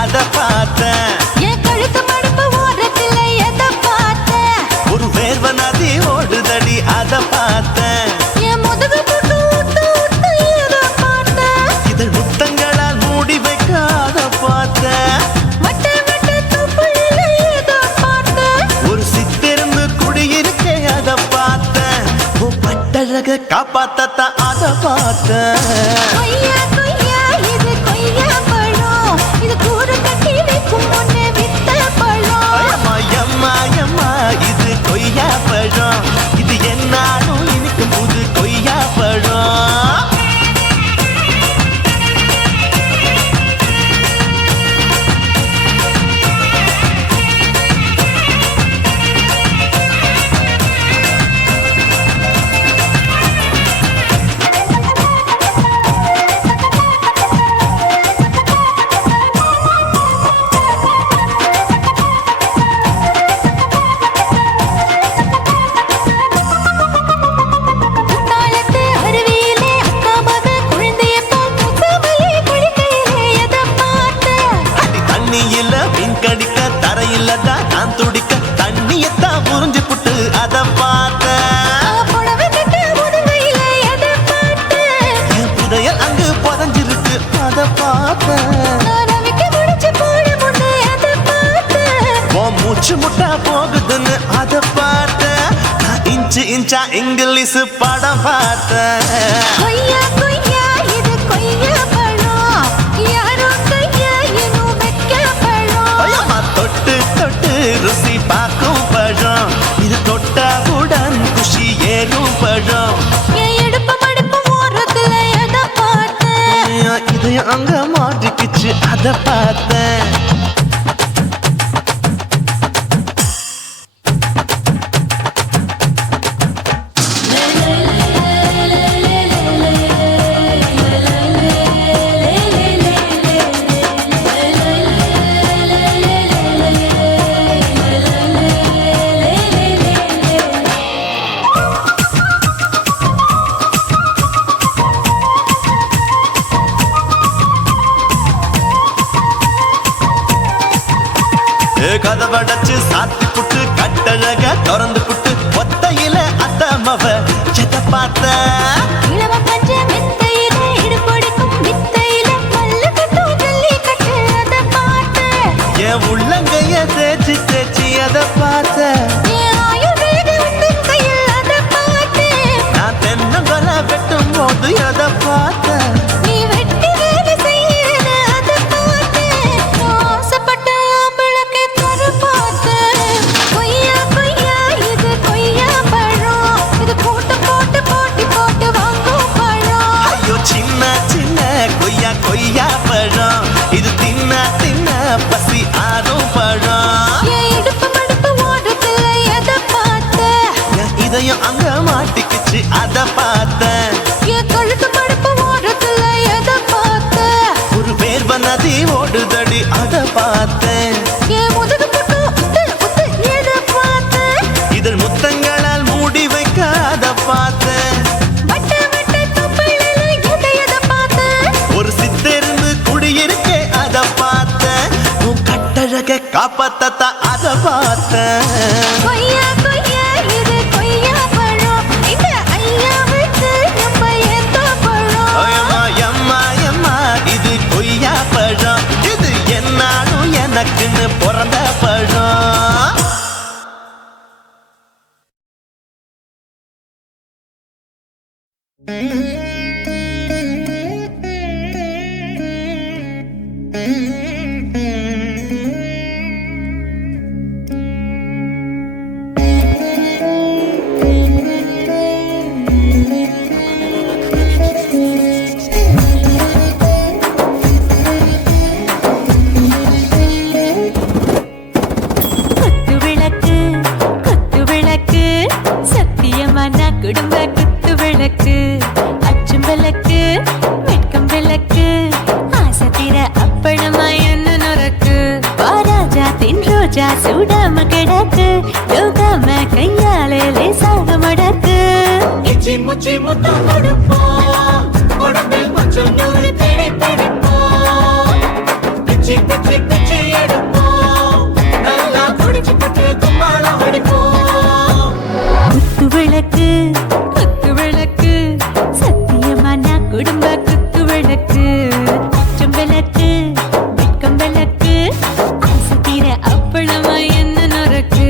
அத பார்த்தேன். என் கழுத்து மடுப்பு ஓரத்துல எதை பார்த்தேன்? ஒரு வேர்வ நதி ஓடுதடி அத பார்த்தேன். என் முதுகு போட்டு ஊத்து ஊத்து எதை பார்த்தேன்? இதழ் முத்தங்களால் மூடி வைக்க அத பார்த்தேன். வட்ட வட்ட தொப்புளில எதை பார்த்தேன்? ஒரு சித்திருந்து குடியிருக்கே அத பார்த்தேன். உன் பட்டழக காப்பாத்தத்தான் அத பார்த்தேன். கொய்யா கொய்யா இது கொய்யா பழம், இது கூற கட்டி வைக்கும் முன்னே வித்த பழம். அம்மா எம்மா எம்மா இது கொய்யா பழம், இது என்னாலும் இனிக்கும் புது கொய்யா பழம். குத்தாலத்து அருவியிலே அக்கா மக குழந்தைய போல் முகமையே குளிக்கையிலே எதை பார்த்தேன்? அடி தண்ணியில மீன் கடிக்க தரையில தான் நான் துடிக்க தண்ணியத்தான் புரிஞ்சு புட்டு அத பார்த்தேன். புடவை கட்ட முதுகையிலே எதை பார்த்தேன்? என் புதையல் அங்கு புதஞ்சிருக்கு அத பார்த்தேன். நான் அவிக்க முடிச்சு போட முன்னே எதை பார்த்தேன்? உன் மூச்சு முட்டா போகுதுன்னு அத பார்த்தேன். நான் இன்ச்சு இன்ச்சா இங்கிலீஷ் படம் பார்த்தேன். கொய்யா கொய்யா இது கொய்யா பழம், யாரோ கையா இன்னும் வைக்க பழம். ஐயம்மா தொட்டு தொட்டு ருசி பார்க்கும் பழம், இது தொட்டாவுடன் குஷி ஏறும் பழம். என் இடுப்பு மடுப்பு ஓரத்துல எதை பார்த்தேன்? என் இதயம் அங்க மாட்டிக்கிச்சு அத பார்த்தேன். கதவடைச்சு சாத்தி புட்டு கட்டழக திறந்து புட்டு ஒத்தையில அத்தமவ எத பார்த்த. இளவ பஞ்ச மெத்தையிலே இடுப்பொடிக்கும் வித்தையிலே மல்லு கட்டும் ஜல்லி கட்டு அதை பார்த்தேன். என் உள்ளங்கைய தேய்ச்சி தேய்ச்சி அத பார்த்த. என் ஆயுர்வேத உந்தன் கையில் அதை பார்த்தேன். நான் தென்னங்கொலை வெட்டும் போது அத பார்த்த. நீ வெட்டி வேலை செய்யறது அதை பார்த்தேன். நான் ஆசைப்பட்ட ஆம்பளுக்கு தர பார்த்தேன். கொய்யா கொய்யா இது கொய்யா பழம், இது போட்டு போட்டு போட்டி போட்டு வாங்கும் பழம். ஐயோ சின்ன சின்ன கொய்யா கொய்யா பழம், இது தின்ன தின்ன பசி ஆறும் பழம். என் இடுப்பு மடுப்பு ஓரத்துல எதை பார்த்தேன்? என் இதயம் அங்க மாட்டிக்கிச்சு அத பார்த்தேன். என் கழுத்து மடுப்பு ஓரத்துல எதை பார்த்தேன்? ஒரு வேர்வ நதி ஓடுதடி அத பார்த்தேன். என் முதுகு போட்டு உத்து உத்து எதை பார்த்தேன்? இதழ் முத்தங்களால் மூடி வைக்க அத பார்த்தேன். வட்ட வட்ட தொப்புளில எதை பார்த்தேன்? ஒரு சித்திருந்து குடியிருக்கே அத பார்த்தேன். உன் கட்டழக காப்பாத்தத்தான் அத பார்த்தேன். கொய்யா கொய்யா இது கொய்யா பழம், இந்த ஐயாவுக்கு நம்ம எந்த பழம்? ஐயம்மா எம்மா எம்மா இது கொய்யா பழம், இது என்னாலும் எனக்குன்னு பிறந்த பழம். குத்து விளக்கு சத்தியமான குடும்ப குத்து விளக்கு, அச்சும் விளக்கு வெட்கம் விளக்கு, ஆசை தீர அப்பளமாய் என்ன நொறுக்கு. வாராஜாத்தின் ரோஜா சூடாம கிடக்கு, யோகாம கையாலே லேசாக மடக்கு. இச்சி முச்சி முத்தம் கொடுப்போம், உடம்பில் கொஞ்சம் நூறு தேடி பிடிப்போம். பிச்சி பிச்சி விளக்கு குத்து விளக்கு சத்தியமான குடும்ப குத்து விளக்கு அச்சம் விளக்கு வெட்கம் விளக்கு ஆசை தீர அப்பளமா என்ன நொறுக்கு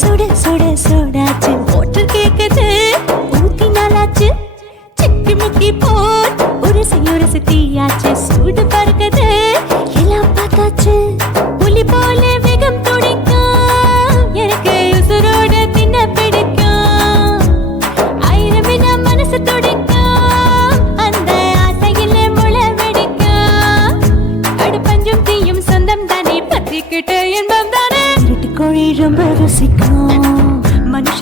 சுட சுட சுடாச்சு மோட்டர் கேக்குது ஊத்தி நாளாச்சு சிக்கி முக்கி போர் உரசி தீயாச்சு சூடு பறக்குது எல்லாம் பார்த்தாச்சு புலி போல வேகம் துடிக்கும் எனக்கு உசுரோட தின்ன பிடிக்கும் ஆயிரம் மனசு துடிக்கும் அந்த ஆசையில முளை வெடிக்கும் அடுப்பஞ்சும் தீயும் சொந்தம் தானே பத்திக்கிட்டு இன்பம் தானே கோழி ரொம்ப ருசிக்கும் மனுஷ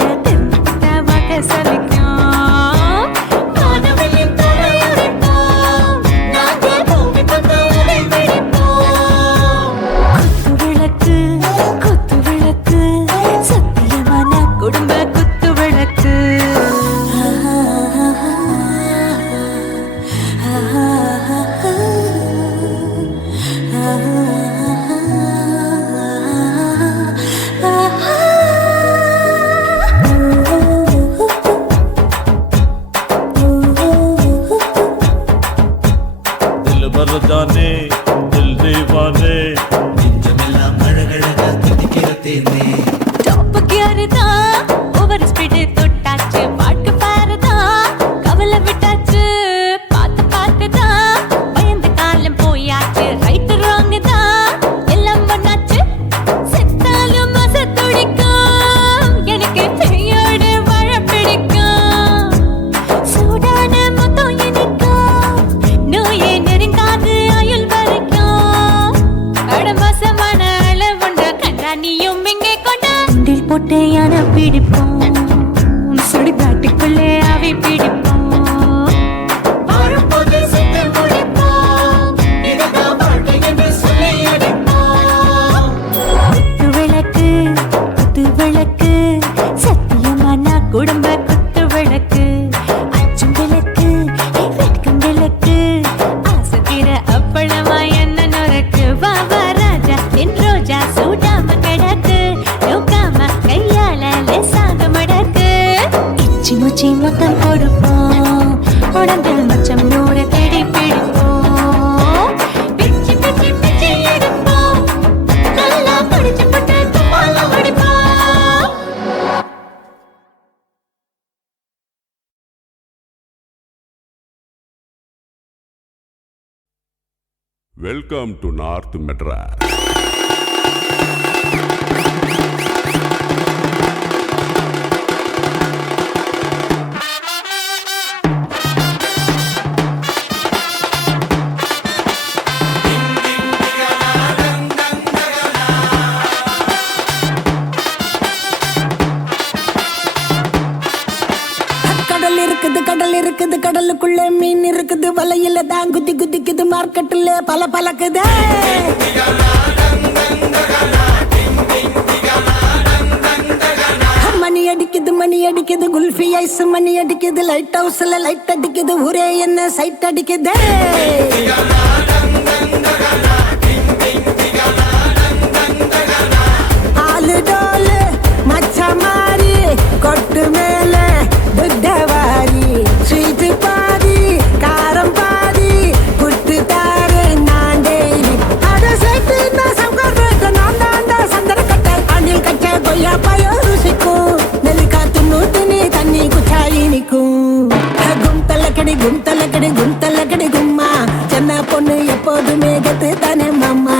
வாக்க சலிக்கும் காதவளின் தலையுடைப்போம் நாங்கள் பூமி பந்தலை வெடிப்போம் குத்து விளக்கு சத்தியமான குடும்ப குத்து விளக்கு जाने दिल दीवाने நெஞ்சமெல்லாம் அழகழகா துடிக்கிற தேனே டாப் கியர்தா ஓவர் ஸ்பீட் தொட்டாச்சு பாட்டு பாருதா கவலை விட்டாச்சு பார்த்து தான் பயந்து காலம் போயாச்சு ரைட் ராங் தான் எல்லாம் பண்ணாச்சு செத்தாலும் மச துடிக்கும் எனக்கு பெரியோட வாழ பிடிக்கும் சூடான மொத்தம் எனக்கும் நோயே நெருங்காது ஆயுள் வரைக்கும் அடமசமான அளவுண்ட கண்டா நீயும் இங்கே கொண்டா உண்டில் போட்டு யானை பிடிப்போம் சுடுகாட்டுக்குள்ளே அவை பிடிப்போம் வாழும்போது சுட்டு முடிப்போம் இதுதான் வாழ்க்கை என்று சொல்லி அடிப்போம் குத்து விளக்கு சத்தியமான குடும்ப குத்து விளக்கு அச்சும் விளக்கு வெட்கம் விளக்கு ஆசை தீர அப்பளமா என்ன நொறுக்கு வா வா ராஜா என் ரோஜா சூடாம கிடக்கு நோக்காம கையால லேசாக மடக்கு இச்சி முச்சி மொத்தம் கொடுப்போம் உடம்பில் மச்சம் நூறு தேடி பிடிப்போம் பிச்சி பிச்சி பிச்சி எடுப்போம் நல்லா படிச்சு போட்டு துப்பால படிப்போம் வெல்கம் டு நார்த் மெட்ராஸ். கடல் இருக்குது கடலுக்குள்ள மீன் இருக்குது வலையில தான் குதி குதிக்குது மார்க்கெட்டுல பல பலக்குது மணி அடிக்குது குல்ஃபி ஐஸ் மணி அடிக்குது லைட் ஹவுஸ்ல லைட் அடிக்குது ஒரே என்ன சைட் அடிக்குது ஆளு டோலு மச்ச மாறி கொட்டு மேல புத்தவாரி ஸ்வீட் பாதி காரம் பாதி குட்டு தாரு நான் டெய்லி அட சேர்த்து நான் சங்கர் நான் தான் சந்தர கட்ட அணில் கட்ட கொய்யா பாயோ ருசிக்கும் நெல்லி காத்து நூத்துனி தண்ணி குச்சாயி நிக்கும் குந்தலக்கடி கும்மா சென்ன பொண்ணு எப்போதுமே கத்து தானே மாமா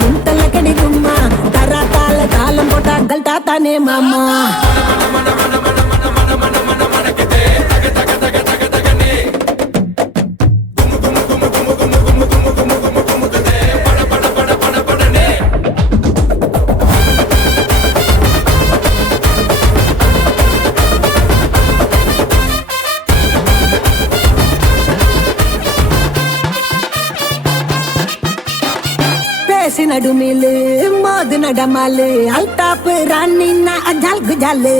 குந்தலக்கடி கும்மா தராத்தால தாளம் போட்டாங்கள் தாத்தானே மாமா பேசி நடுமிலு மோது நடமாலு அல்டாப்பு ராணின்னா அஜால் குஜாலு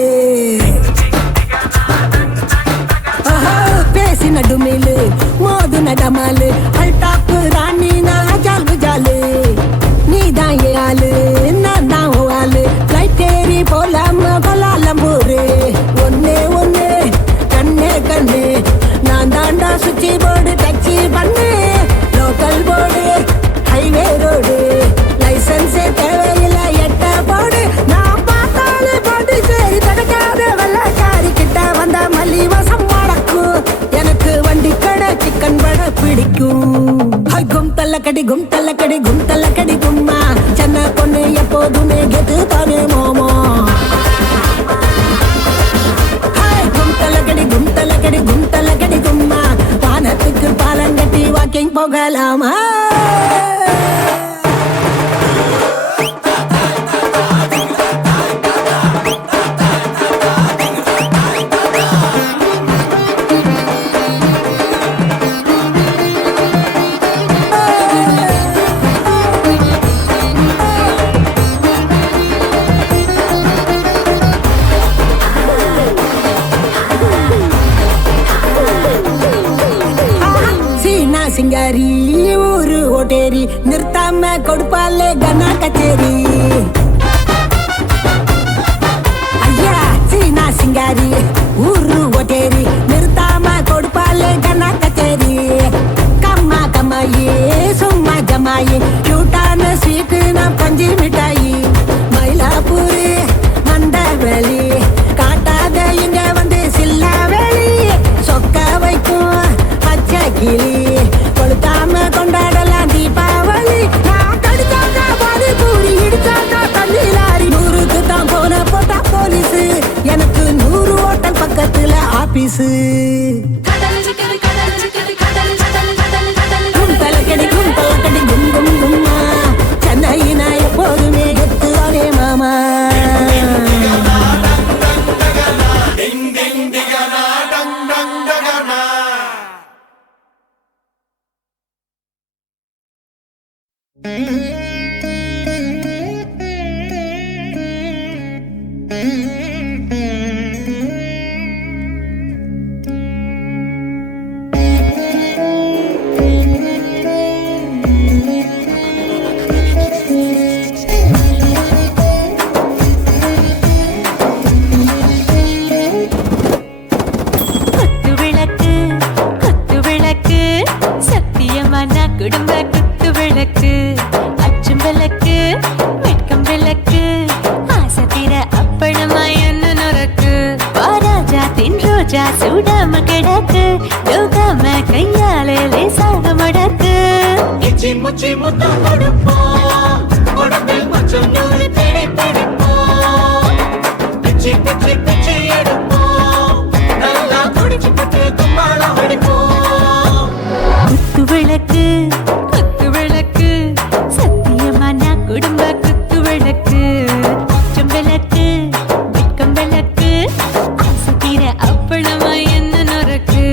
பேசி நடுமிலு மோது நடமாலு அல்டாப்பு ராணின்னா அஜால் குஜாலு நீதான் ஏ ஆளு நான் தான் ஆளு ஃப்ளைட் ஏறி போலாம கொலாலம்பூரு ஒன்னே ஒன்னு கண்ணே கண்ணு நான் தாண்டா சுச்சி போர்டு டச்சி பண்ணு லோக்கல் போர்டு ஹைவே ரோடு லைசன்ஸே தேவையில்லை எட்ட போடு நான் பார்த்தாலே பாட்டு சரி தடுக்காத வெள்ளக்காரி கிட்ட வந்த மல்லி வசம் மடக்கும் எனக்கு வண்டி கடை சிக்கன் வடை பிடிக்கும் கும் தள்ளக்கடி கும் தள்ளக்கடி கும் தள்ளக்கடி கும்மா சென்னை பொண்ணு எப்போதுமே கெத்து தானே மோமோ கும் தள்ளக்கடி கும் தள்ளக்கடி கும் தள்ளக்கடி கும்மா வானத்துக்கு பாலங்கட்டி வாக்கிங் போகலாமா சிங்காரி ஊரு ஓட்டேரி நிறுத்தாம கொடுப்பாலே கண்ணா கச்சேரி ஐயா சீனா சிங்காரி ஊரு ஓட்டேரி நிறுத்தாம கொடுப்பாலே கண்ணா கச்சேரி கம்மா கம்மாயி சும்மா ஜமாயி கியூட்டான ஸ்வீட்டு நான் பஞ்சு மிட்டாயி மயிலாப்பூரு மண்டவெளி காட்டாத இங்க வந்து சில்லா வெளி சொக்க வைக்கும் பச்சை கிளி கொளுத்தாம கொண்டாடலாம் தீபாவளி நான் கடிச்சாக்கா பாதி பூரி இடிச்சாக்கா தண்ணி லாரி 100க்கு தான் போன போட்டா போலீஸு எனக்கு 100 ஹோட்டல் பக்கத்துல ஆபீஸு கும்பலக்கடி கும்பலக்கடி கும் கும் கும்மா சென்னையினா எப்போதுமே கெத்துவானே மாமா குடும்ப குத்து விளக்கு அச்சும் விளக்கு வெட்கம் விளக்கு ஆசை தீர அப்பளமா என்ன நொறக்கு வாராஜா தின் ரோஜா சூடாம கிடக்கு யோகாம கையாலே லேசாக மடக்கு இச்சி முச்சி முத்தம் கொடுப்போம் உடம்பில் மச்சம் நூறு தேடி பிடிப்போம் பிச்சி பிச்சி பிச்சி எடுப்போம் நல்லா குடிச்சு பட்டு கும்மாளம் அடிப்போம் குத்து விளக்கு குத்து விளக்கு சத்தியமான குடும்ப குத்து விளக்கு அச்சம் விளக்கு வெட்கம் விளக்கு ஆசை தீர அப்பளமா என்ன நொறக்கு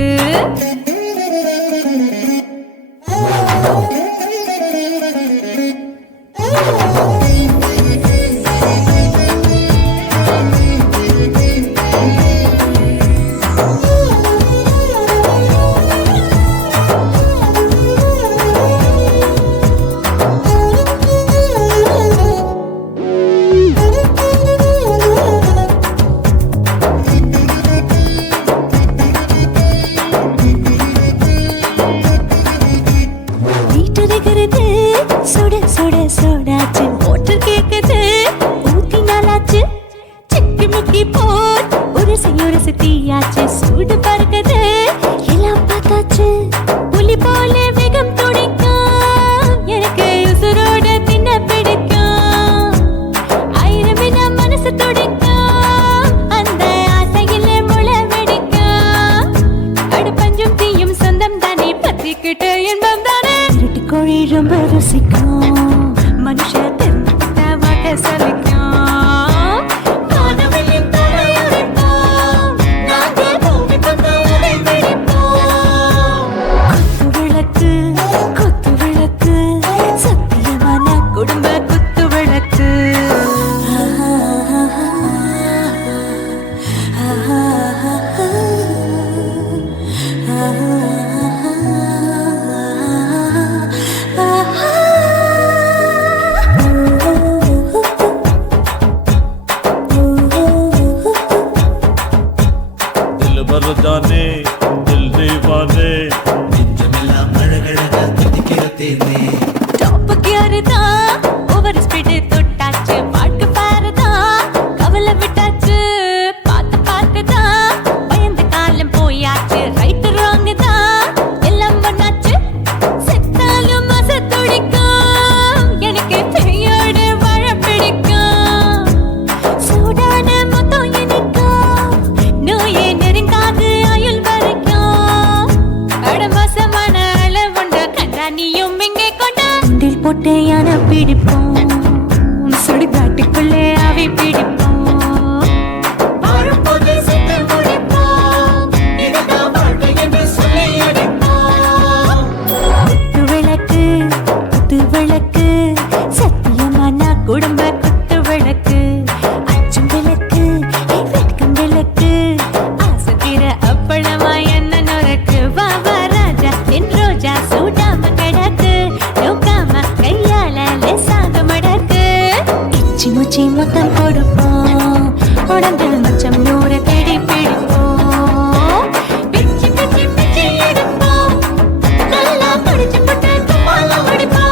சுட சுட சோடாச்சு மோட்டர் கேக்குது ஊத்தி நாளாச்சு சிக்கி முக்கி போர் உரசி தீயாச்சு சூடு பறக்குது எல்லாம் பார்த்தாச்சு புலி போல வேகம் துடிக்கும் எனக்கு உசுரோட தின்ன பிடிக்கும் ஆயிரம் மனசு துடிக்கும் அந்த ஆசையில முளை வெடிக்கும் அடுப்பஞ்சும் தீயும் சொந்தம் தானே பத்திக்கிட்டு இன்பம் தானே கோழி ரொம்ப ருசிக்கும் மனுஷ தெரிஞ்சுக்கிட்ட வாட்ட சலிக்கும் வானவெளியின் தலையுடைப்போம் நாங்கள் பூமி பந்து உடை பிடிப்போம் குத்து விளக்கு சத்தியமான குடும்ப எடுத்தேனே. டாப் கியர் தான் ஓவர் ஸ்பீடு தொட்டாச்சு வாழ்க்கை பாரு தான் கவலை விட்டாச்சு பார்த்து பார்த்து தான் பயந்து காலம் போயாச்சு ரைட் ராங் தான் எல்லாம் பண்ணாச்சு செத்தாலும் மச துடிக்கும் எனக்கு பெரியோடு வாழ பிடிக்கும் சூடான மொத்தம் எனக்கும் நோயே நெருங்காது ஆயுள் வரைக்கும் அடமோசமான அளவுண்ட கண்டா நீயும் இங்கே கொண்டா உண்டில் போட்டு யானை பிடிப்போம் சுடுகாட்டுக்குள்ளே அவை பிடிப்போம் வாழும்போது செத்து முடிப்போம் இதுதான் வாழ்க்கை என்று சொல்லி அடிப்போம் குத்து விளக்கு சத்தியமான குடும்ப குத்து விளக்கு அச்சும் விளக்கு வெட்கம் விளக்கு ஆசத்திர அப்பளமா என்ன நுறக்கு வா வா ராஜா என் ரோஜா சூடாம கிடக்கு நோக்காம கையால லேசாக மடக்கு இச்சி முச்சி மொத்தம் கொடுப்போம் உடம்பு மச்சம் நூறு தேடி பிடிப்போம் பிச்சி பிச்சி பிச்சி எடுப்போம் நல்லா படிச்சு போட்டு தும்பால முடிப்போம்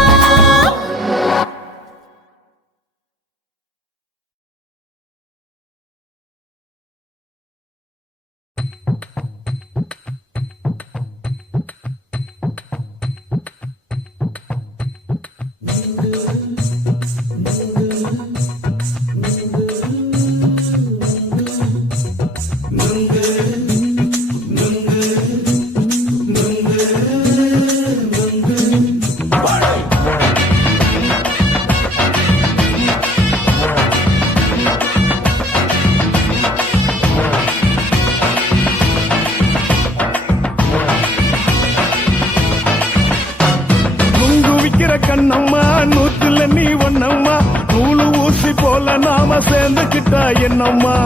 நுங்கு விக்கிற கண்ணம்மா நூத்துல நீ ஒன்னம்மா நூலு ஊசி போல நாம சேர்ந்துக்கிட்டா என்னம்மா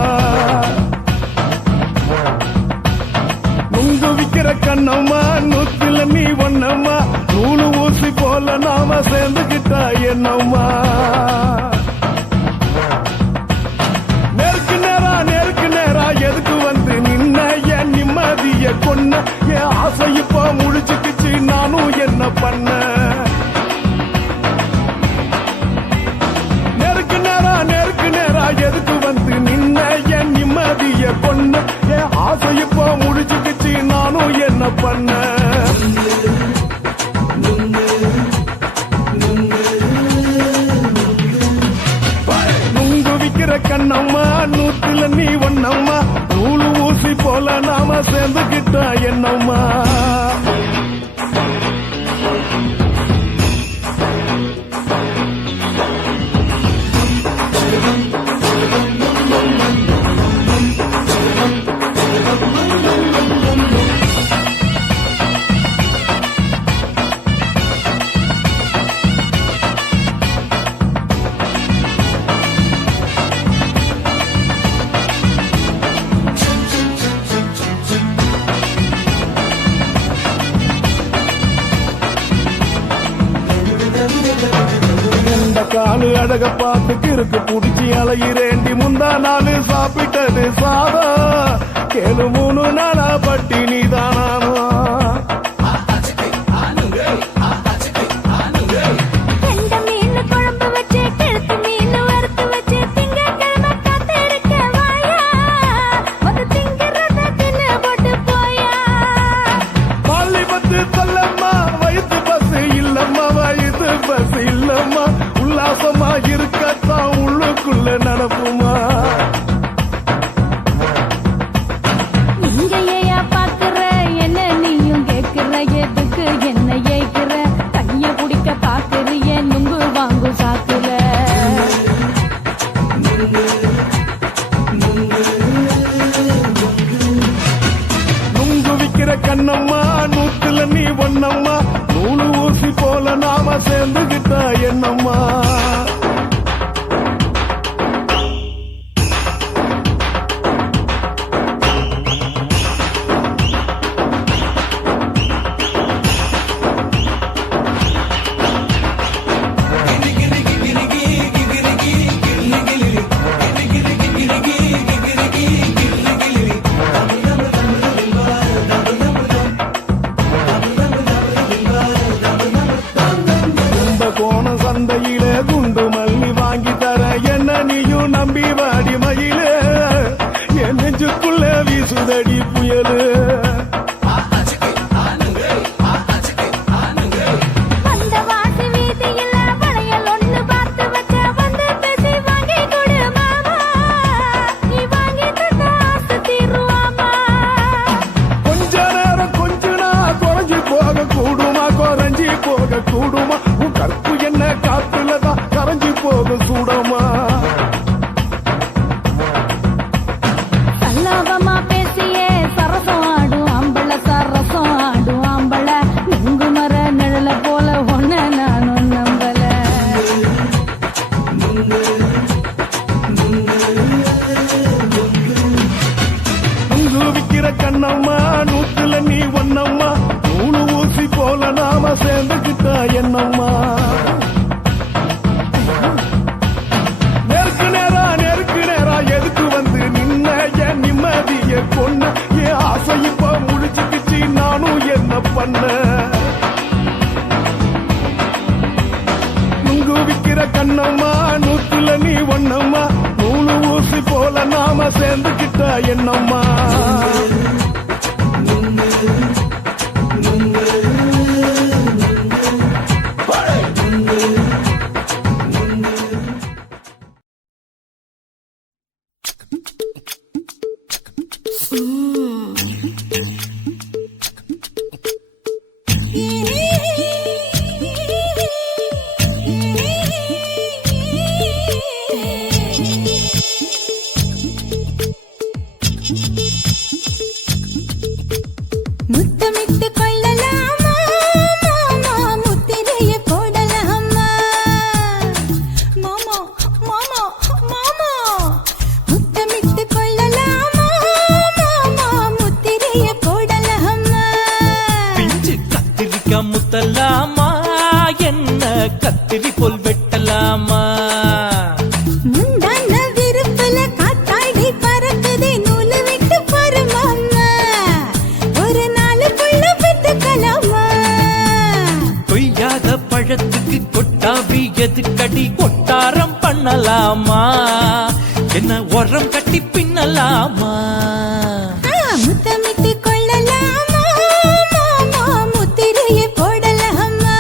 நுங்கு விக்கிற கண்ணம்மா நூத்துல நீ ஒன்னம்மா நூலு ஊசி போல நாம சேர்ந்துக்கிட்டா என்னம்மா நேருக்கு நேரா எதுக்கு வந்து நின்ன என் நிம்மதிய கொன்ன என் ஆசை இப்ப முழிச்சுக்கிச்சு நானும் என்ன பண்ண நேருக்கு நேரா எதுக்கு வந்து நின்ன என் நிம்மதிய கொன்ன என் ஆசை இப்ப முழிச்சுக்கிச்சு நானும் என்ன பண்ண நுங்கு விக்கிற கண்ணம்மா நூத்துல நீ ஒன்னம்மா நூலு ஊசி போல நாம சேர்ந்துக்கிட்டா என்னம்மா இந்த காலு அழக பார்த்து கிறுக்கு புடிச்சி அலையிறேண்டி முந்தா நாலு சாப்பிட்டது சாதம் கேளு 3 நாளா பட்டினி தானாமா கண்ட மீன் குழம்பு வச்சு கெளுத்து மீன் வறுத்து வச்சு திங்கக்கிழமை காத்திருக்க வாயா வந்து திங்கிறத தின்னு போட்டு போயா பள்ளி பத்து சொல்லம்மா வயிற்று பசு இல்லம்மா வயிற்று பசு இல்லம்மா உல்லாசமா இருக்கத்தான் உள்ளுக்குள்ள நடப்புமா நீங்க ஏயா பாக்குற என்ன நீயும் கேக்குற எதுக்கு என்ன ஏய்க்கிற கைய பிடிக்க பாக்குறிய நுங்கு வாங்கு சாக்குற நுங்கு விக்கிற கண்ணம்மா நூத்துல நீ ஒன்னம்மா நூலு ஊசி போல நாம சேர்ந்துகிட்டா என்னம்மா சந்தையில குண்டு மல்லி வாங்கி தர என்ன நீயும் நம்பி வாடி மயில என் நெஞ்சுக்குள்ள வீசுதடி புயலு அந்த வாசி வீதியில வளையல் ஒண்ணு பார்த்து வச்ச வந்து பேசி வாங்கி கொடு மாமா நீ வாங்கி தந்த ஆசை தீருவாமா கொஞ்ச நேரம் கொஞ்ச நான் குறைஞ்சி போக கூடுமா குறைஞ்சி போக கூடுமா உன் கற்பு என்ன காத்துலதான் கரைஞ்சி போக சூடமா சல்லாபமா பேசியே சரசம் ஆடும் ஆம்பள சரசம் ஆடும் ஆம்பள நுங்கு மர நிழல போல ஒன்ன நானும் நம்பல நுங்கு விக்கிற கண்ணம்மா நூத்துல நீ ஒன்னம்மா நூலு ஊசி போல நாம சேர்ந்துக்கிட்டா என்னம்மா நெருக்கு நேரா எதுக்கு வந்து நின்ன என் நிம்மதிய கொன்ன என் ஆசை இப்ப முடிச்சுக்கிச்சு நானும் என்ன பண்ண நுங்கு விக்கிற கண்ணம்மா நூத்துல நீ ஒன்னம்மா நூலு ஊசி போல நாம சேர்ந்துக்கிட்டா என்னம்மா முத்தமிட்டு கொள்ளலாமா மாமா முத்திரைய போடலாமா மாமா மாமா மாமா முத்தமிட்டு கொள்ளலாமா மாமா முத்திரைய போடலாமா பிஞ்சு கத்திரிக்காய் முத்தலாமா என்ன கத்திரி போல் வெட்டலாமா முந்தான விருப்பல காத்தாடி பறக்குதே நூலு விட்டு பாரு மாமா ஒரு நாளுக்குள்ள பெத்துக்கலாமா கொய்யாத பழத்துக்கு கொட்டாவி எதுக்கடி கொட்டாரம் பண்ணலாமா என்ன உரம் கட்டி பின்னலாமா முத்தமிட்டு கொள்ளலாமா மாமா முத்திரைய போடலாமா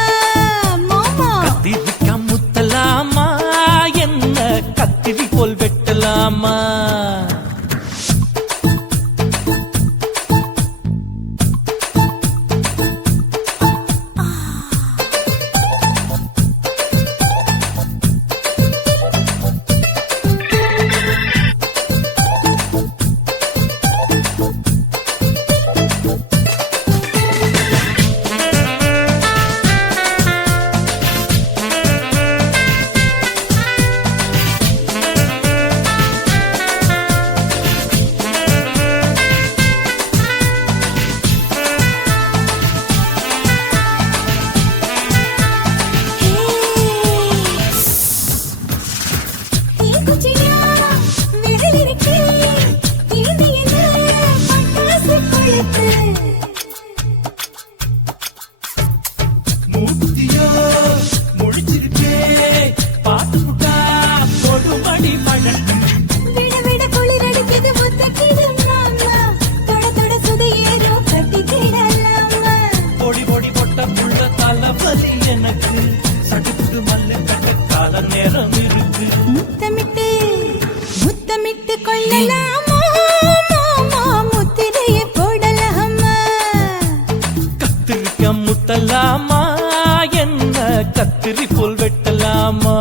மாமா கத்திரிக்காய் முத்தலாமா என்ன கத்திரி போல் வெட்டலாமா மூத்தியோ முடிச்சிருக்கே பாத்து புட்டா கொடுமடி பழக்கம் விட விட குளிரடிக்குது முத்தக்கிடும் மாமா தொட தொட சுதையேறோ கட்டிக்கிடலாமா பொடி பொடி பொட்ட புள்ள தலைவலி எனக்கு சடுக்குடு மல்லு கட்ட கால நேரம் இருக்கு முத்தமிட்டு முத்தமிட்டு கொள்ளலாமா மாமா முத்திரைய போடலாமா கத்திரிக்காய் முத்தலாமா என்ன கத்திரி போல் வெட்டலாமா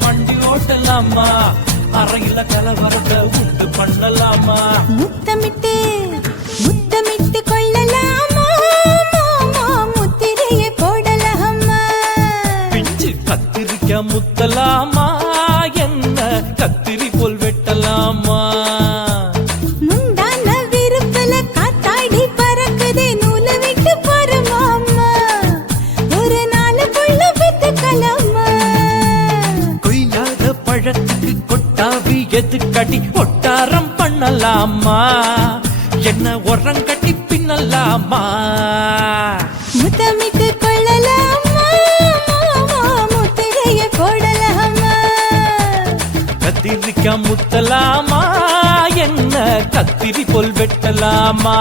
வண்டி ஓட்டலாமா அறையில கலவரத்தை உண்டு பண்ணலாமா முத்தமிட்டு முத்தமிட்டு கொள்ளலாமா மாமா முத்திரையை போடலாமா பிஞ்சு கத்திரிக்க முத்தலாமா என்ன கத்திரி போல் வெட்டலாமா முந்தான விருப்பல காத்தாடி பறக்குதே நூலை விட்டு போறமாமா ஒரு நாளுக்குள்ள பெத்துக்கலாமா கொய்யாத பழத்துக்கு கொட்டாவி எதுக்கடி ஒட்டாரம் பண்ணலாமா என்ன உரங்கட்டி பின்னலாமா முத்தமிட்டு கொள்ளலாமா மாமா முத்திரையை போடலாமா கத்திரிக்கா முத்தலாமா என்ன கத்திரி போல் வெட்டலாமா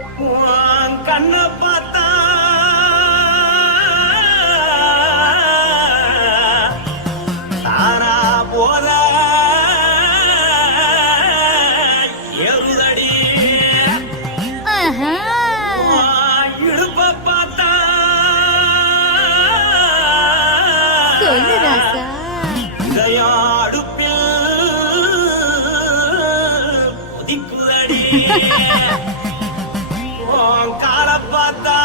உன் கண்ணை பார்த்தா தானா போல ஏறுதடி ஆஹா. உன் இடுப்பை பார்த்தா சொல்லு ராசா. இதயம் அடுப்பில் கொதிக்குதடி உன் காலை பார்த்தா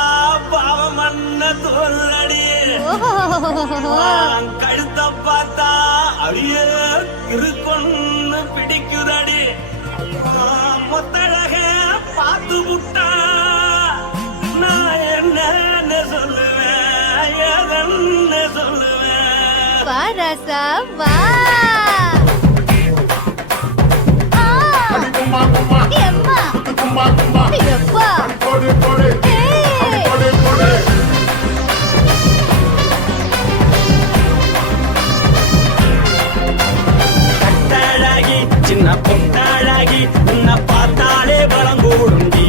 பாவம் மண்ண தோல்றடி உன் கழுத்தை பார்த்தா அடியே இருக்குன்னு பிடிக்குதடி உன் முத்தழக பார்த்து விட்டா நான் என்னன்னு சொல்லுவேன் எதன்னு சொல்லுவேன் வா ராசா வா. ஆ. எம்மா. எப்பா. ஏய். கட்டழகி சின்ன பொட்டழகி உன்னை பார்த்தாலே பலம் கூடுண்டி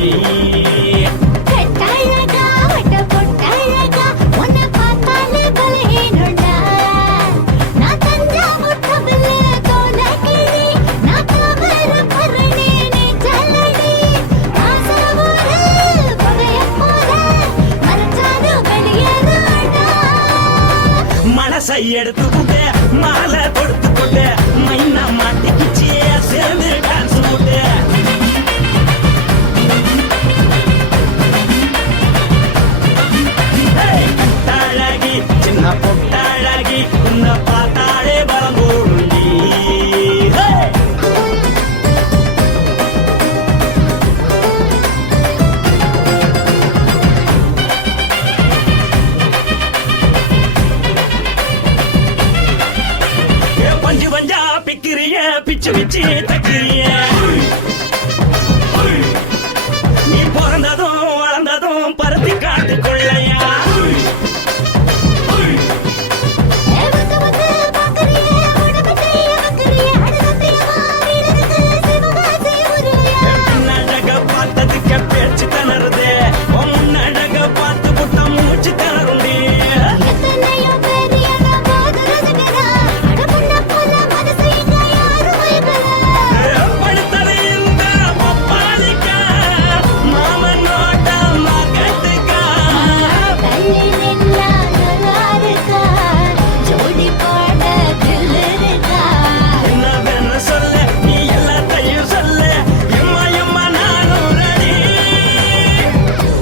கட்டழகா, வட்ட பொட்டழகா, உன்னை பார்த்தாலே பலஹீனம்டா. நான் தஞ்சாவூர் தமிழு கோலக்கிளி, நான் தாமிரபரணி நீச்சலடி. ஆசையூரு புகையப் போல, மறைச்சாலும் வெளியேறாடா. மனசை எடுத்துக்கிட்டு மாலை கொடுத்துக்கிட்டு மைனா மாட்டிக்கிச்சு சேர்ந்து டான்ஸ் போட்டு கட்டழகி சின்ன பொட்டழகி உன்னை பார்த்தாலே பலம் கூடுண்டி பஞ்சு பஞ்சா பிக்கிறிய பிச்சு பிச்சு தக்கிறிய நீ பிறந்ததும் வளர்ந்ததும் பருத்தி காட்டுக்குள்ளையா வந்து வந்து பார்க்கறியே, உடம்பத்தைய வைக்கறியே, அடுத்தத்தையமா வீரருக்கு சிவகாசி உருவையா. பின்னழக பார்த்ததுக்கு பேச்சு திணறுது முன்னழக பார்த்து புட்டம் மூச்சு திணறுண்டி எத்தனையோ பேர் என்ன போது ரசிக்கிறா, அடமுள்ள போல மனசை இங்க யாரும் வைக்கல. படுத்தது இந்த பப்பாளிக்கா மாமன் நோட்ட மகத்துக்கா தள்ளி நின்னா நல்லா இருக்கா, ஜோடி போட தில் இருக்கா. என்னவென்னு சொல்ல நீ எல்லாத்தையும் சொல்ல எம்மா எம்மா நானும் ரெடி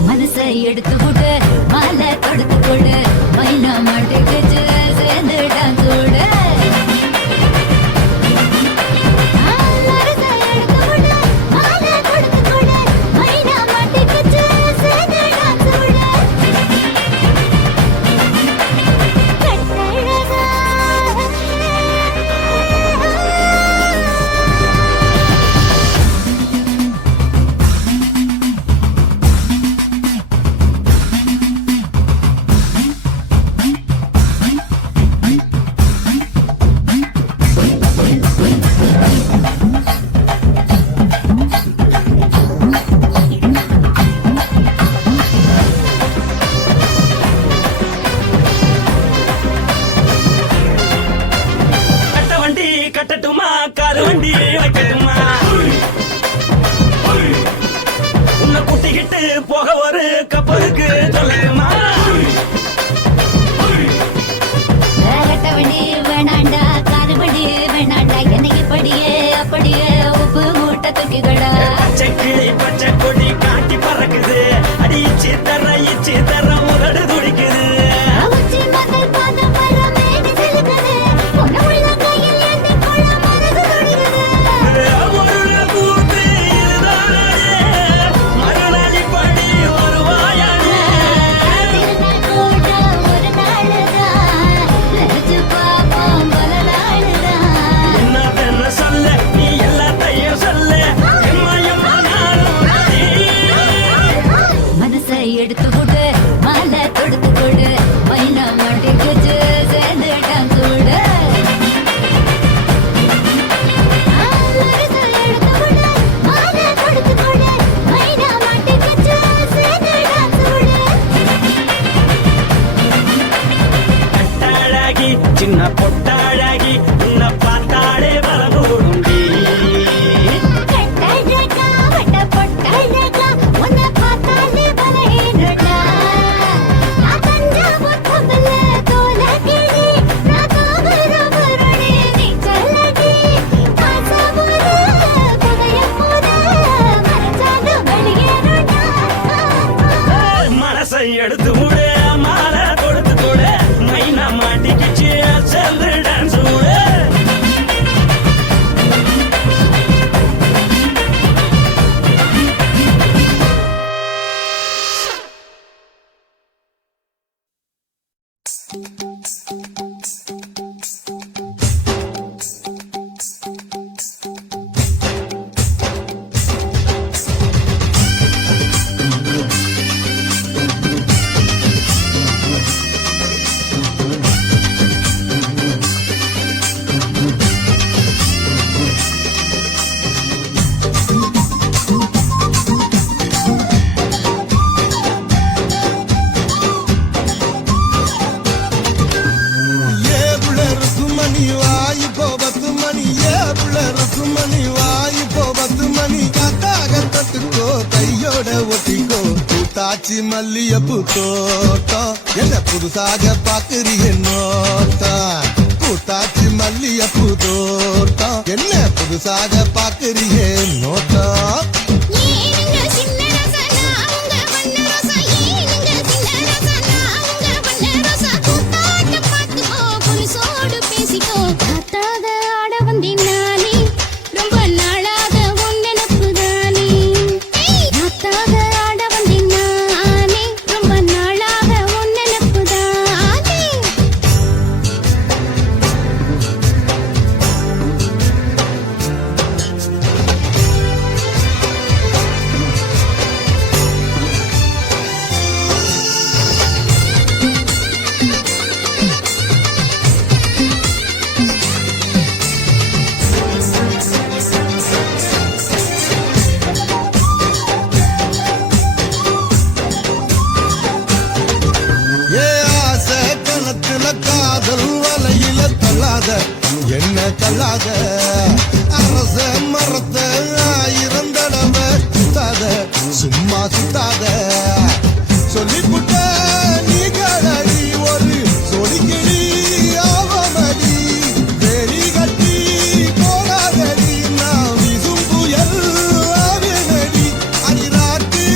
மனசை எடுத்து விடு, மாலை தொடுத்து கொடு, மைனா மாட்டுக்குச்சு சேர்ந்து டான்ஸ் விடு. மனசை எடுத்து விடு, மாலை தொடுத்து கொடு, மைனா மாட்டுக்குச்சு சேர்ந்து டான்ஸ் விடு. கட்டழகா. கட்ட வண்டி கட்டட்டுமா காரு வண்டி வைக்கட்டுமா உன்னை கூட்டிக்கிட்டு போக ஒரு கப்பலுக்கு சொல்லட்டுமா வேகட்டவண்டி வேணாண்டா, காருவண்டி வேணாண்டா, என்னைக்கு படியே அப்படியே உப்பு மூட்டை தூக்கிக்கடா. பச்சை கிளி பச்சை கொடி காட்டி பறக்குது அடிச்சு தர உதடு துடிக்குது உச்சி முதல் பாதம் வர மேனி சிலுக்குது, உன்னை உள்ள கையில் ஏந்தி கொள்ள மனசு துடிக்குது. ஒரு கூத்து இதுதானே மறுநாளி படி வருவாயானே திருநாள் கூட ஒரு நாளுதான், நினைச்சு பார்ப்போம் பல நாளுதான். என்ன சொல்ல நீ எல்லா காச்சி மல்லியப்பு தோட்டம் என்ன புதுசாக பாக்குறீங்க நோட்டம் பூத்தாச்சி மல்லியப்பு தோட்டம் என்ன புதுசாக பாக்குறீங்க நோட்டம் என்ன தள்ளாத அரச மரத்த ஆயிரம் தடவை சுத்தாத சும்மா சுத்தாத சொல்லிப்புட்ட நீ கடடி ஒரு சொலிக்கிளி ஆவமடி பெரி கட்டி போடாதடி நான் விசும் புயல் ஆவேனடி அடிராட்டி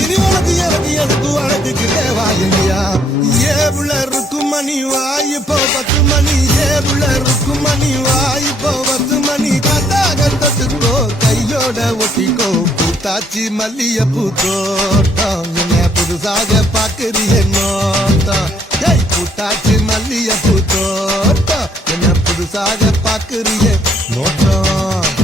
இனி உனக்கு எனக்கு எனக்கு வழக்குக்கிட்டே வாயில்லையா ஏவுல மணி வாய் இப்போ 10 மணி ஏவுல இருக்கும் மணி வாய் இப்போ 10 மணி காத்தாகத்துக்கோ கையோட ஒட்டிக்கோ பூத்தாச்சி மல்லியப்பூ தோட்டம் என்ன புதுசாக பாக்குறீங்க நோட்டம் ஏய் பூத்தாச்சி மல்லியப்பூ தோட்டம் என்ன புதுசாக பாக்குறீங்க நோட்டம்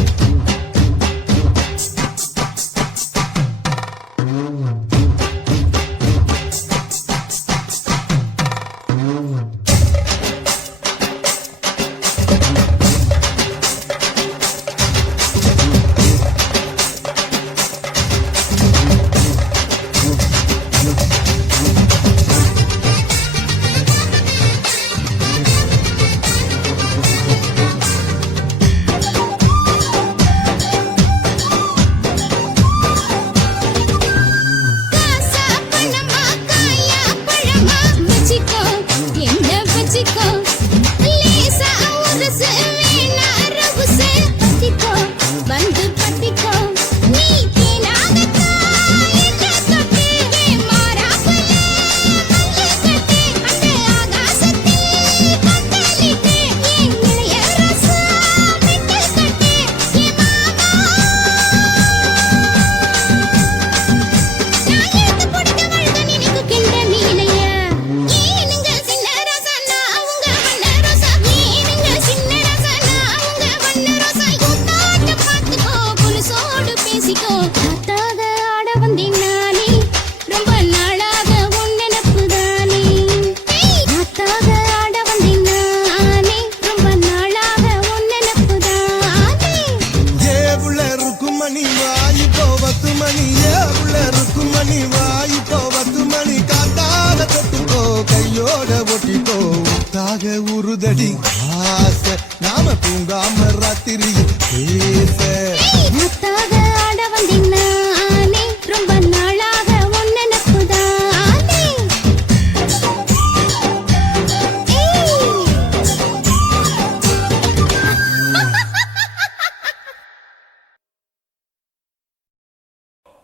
உருதடி ஆசை நாம தூங்காம ராத்திரி பேச முத்தாக ஆட வந்தேன் ரொம்ப நாளாக உன் நினைப்புதானே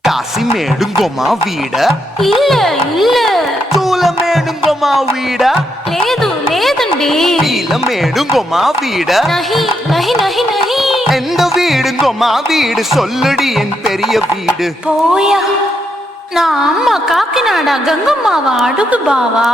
కాసి మేడుంగోమా వీడ இல்ல இல்ல చూల మేడుంగోమా వీడ లేదు లేదండి నీల మేడుంగోమా వీడ நஹி நஹி நஹி நஹி எந்த வீடுங்கோமா வீடு சொல்லுடி என் பெரிய வீடு போயா நான் அம்மா காக்கிநாடா கங்கம்மாவா அடுகு பாவா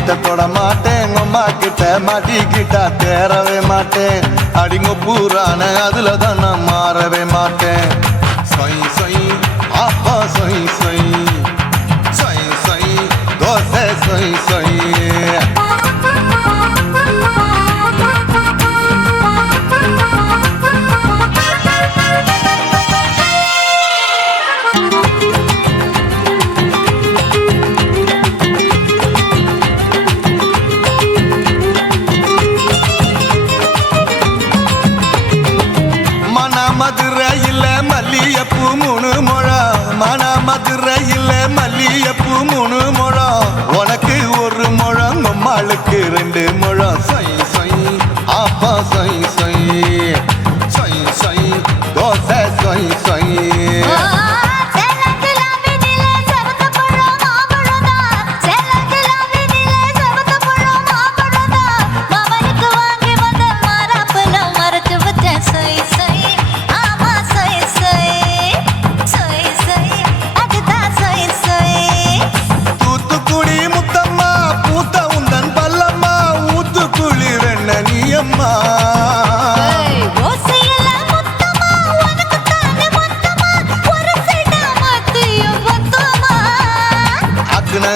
வீட்டை தொட மாட்டேன் அம்மா கிட்ட மாட்டிக்கிட்டா தேரவே மாட்டேன் அடிங்க பூரான அதுல தான் நான் மாறவே மாட்டேன் சொய் சொய் அப்பா சொய் சொய் சொய் சொய் தோசை சொய் சொய் மதுரையில் மல்லியப்பூ 3 முழம் மன மதுரையில் மல்லியப்பூ 3 முழம் உனக்கு 1 முழம் அம்மாளுக்கு 2 முழம் சொய் சொய் அப்பா சொய் சொய் சொய் சொய் தோசை சொய் சொய்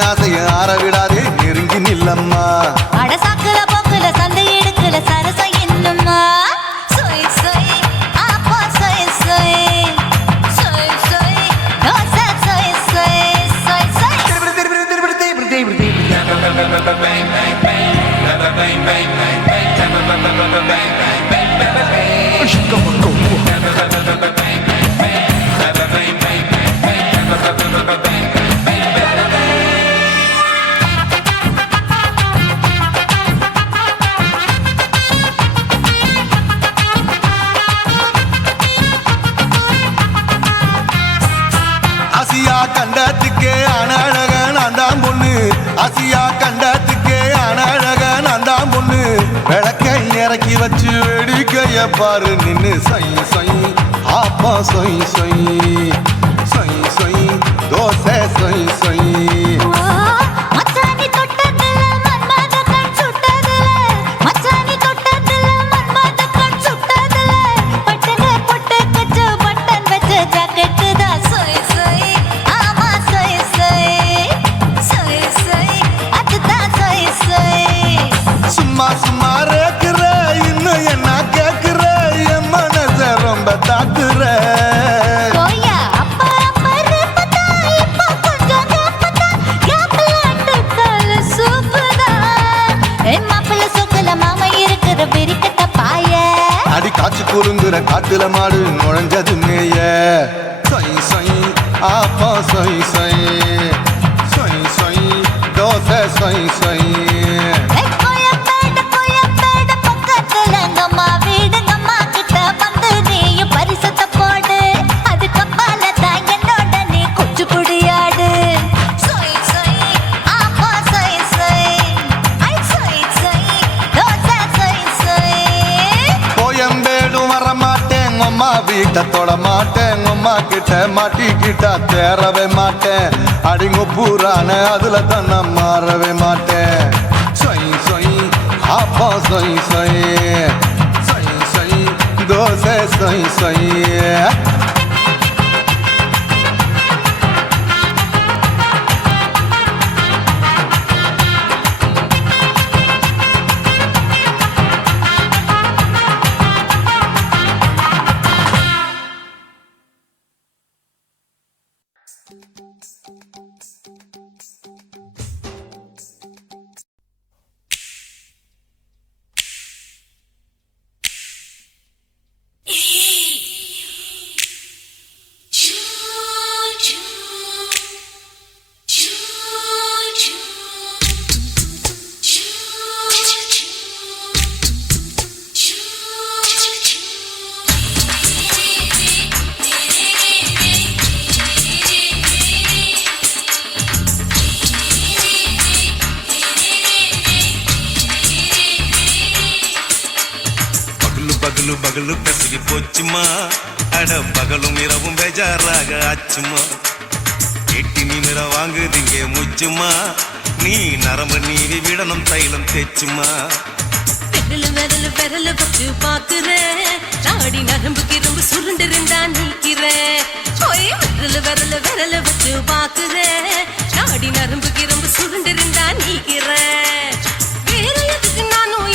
ஆசைய ஆறவிடாதே நெருங்கி நில்லம்மா அடசாக்குல போக்குல சந்தை எடுக்கல சரச என்னம்மா சொய் சொய் அப்பா சொய் சொய் சொய் சொய் தோசை சொய் சொய் சொய் சொய் ஆசியா கண்டத்துக்கே அனழக நான் தான் பொண்ணு ஆசியா கண்டத்துக்கே அனழக நான் தான் பொண்ணு விளக்கை இறக்கி வச்சு வேடிக்கைய பாரு நின்னு சொய் சொய் ஆப்பா சொய் சொய் சொய் சொய் தோசை சொய் சொய் மச்சானி தொட்டதுல மன்மத கண் சுட்டதுல மச்சானி தொட்டதுல மன்மத கண் சுட்டதுல பட்டங்க பொட்டு கச்சு பட்டன் வச்ச ஜாக்கெட் தான் சொய் சொய் ஆமா சொய் சொய் சொய் சொய் அதுதான் சொய் சொய் சும்மா சும்மா ரேக்குற இன்னும் என்ன கேக்குற என் மனச ரொம்ப தாக்குற கோயா அப்பா அப்பா ரப்பதா இப்போ கொஞ்சம் கேப்பதா கேப்பலாட்டு கால சூப்பதா என் மாப்பிள்ள சொக்கல மாமா இருக்கிற வெறிக்கட்ட பாய அடி காய்ச்சி குறுங்குற காட்டுல மாடு நுழைஞ்சது மேய சொய் சொய் ஆப்பா சொய் சொய் சொய் சொய் தோசை சொய் சொய் கோயம்பேடு பக்கத்துல எங்கம்மா வீடு அம்மா கிட்ட வந்து நீயும் பரிசத்தை போடு அது கப்பால தான் என்னோட நீ குச்சி புடியாடு சொய் சொய் ஆப்பா சொய் சொய் ஐ சொய் சொய் தோசை சொய் சொய் கோயம்பேடு வர மாட்டேன் அம்மா வீட்டை தொட மாட்டேன் அம்மா கிட்ட மாட்டிக்கிட்டா தேரவே மாட்டேன் அடிங்க பூரான அதுல தான் நான் மாறவே மாட்டேன் சொய் சொய் அப்பா சொய் சொய் சொய் சொய் தோசை சொய் சொய் பகலு பகலு கசகி போச்சுமா அட பகலும் இரவும் பேஜாராக ஆச்சுமா எட்டி நிமிர வாங்குதிங்க முச்சுமா நீ நரம்பு நீவி விடணும் தைலம் தேச்சுமா விரல வச்சு பாக்குறேன் நாடி நரம்பு கிரம்பு சுருண்டு இருந்தா நீக்கிறேன் விரல வச்சு பாக்குறேன் நாடி நரம்பு கிரம்பு சுருண்டு இருந்தா நீக்கிறேன் வேற எதுக்கு நானும்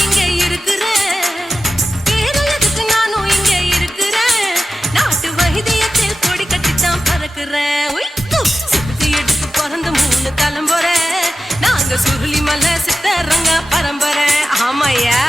இங்க இருக்கிறேன் நாட்டு வைத்தியத்தில் கொடி கட்டித்தான் பறக்குறேன் சித்தி எடுத்து பிறந்த 3 தலைமுறை நாங்க சுருளி மலை சித்தரங்க பரம்பரை ஆமையா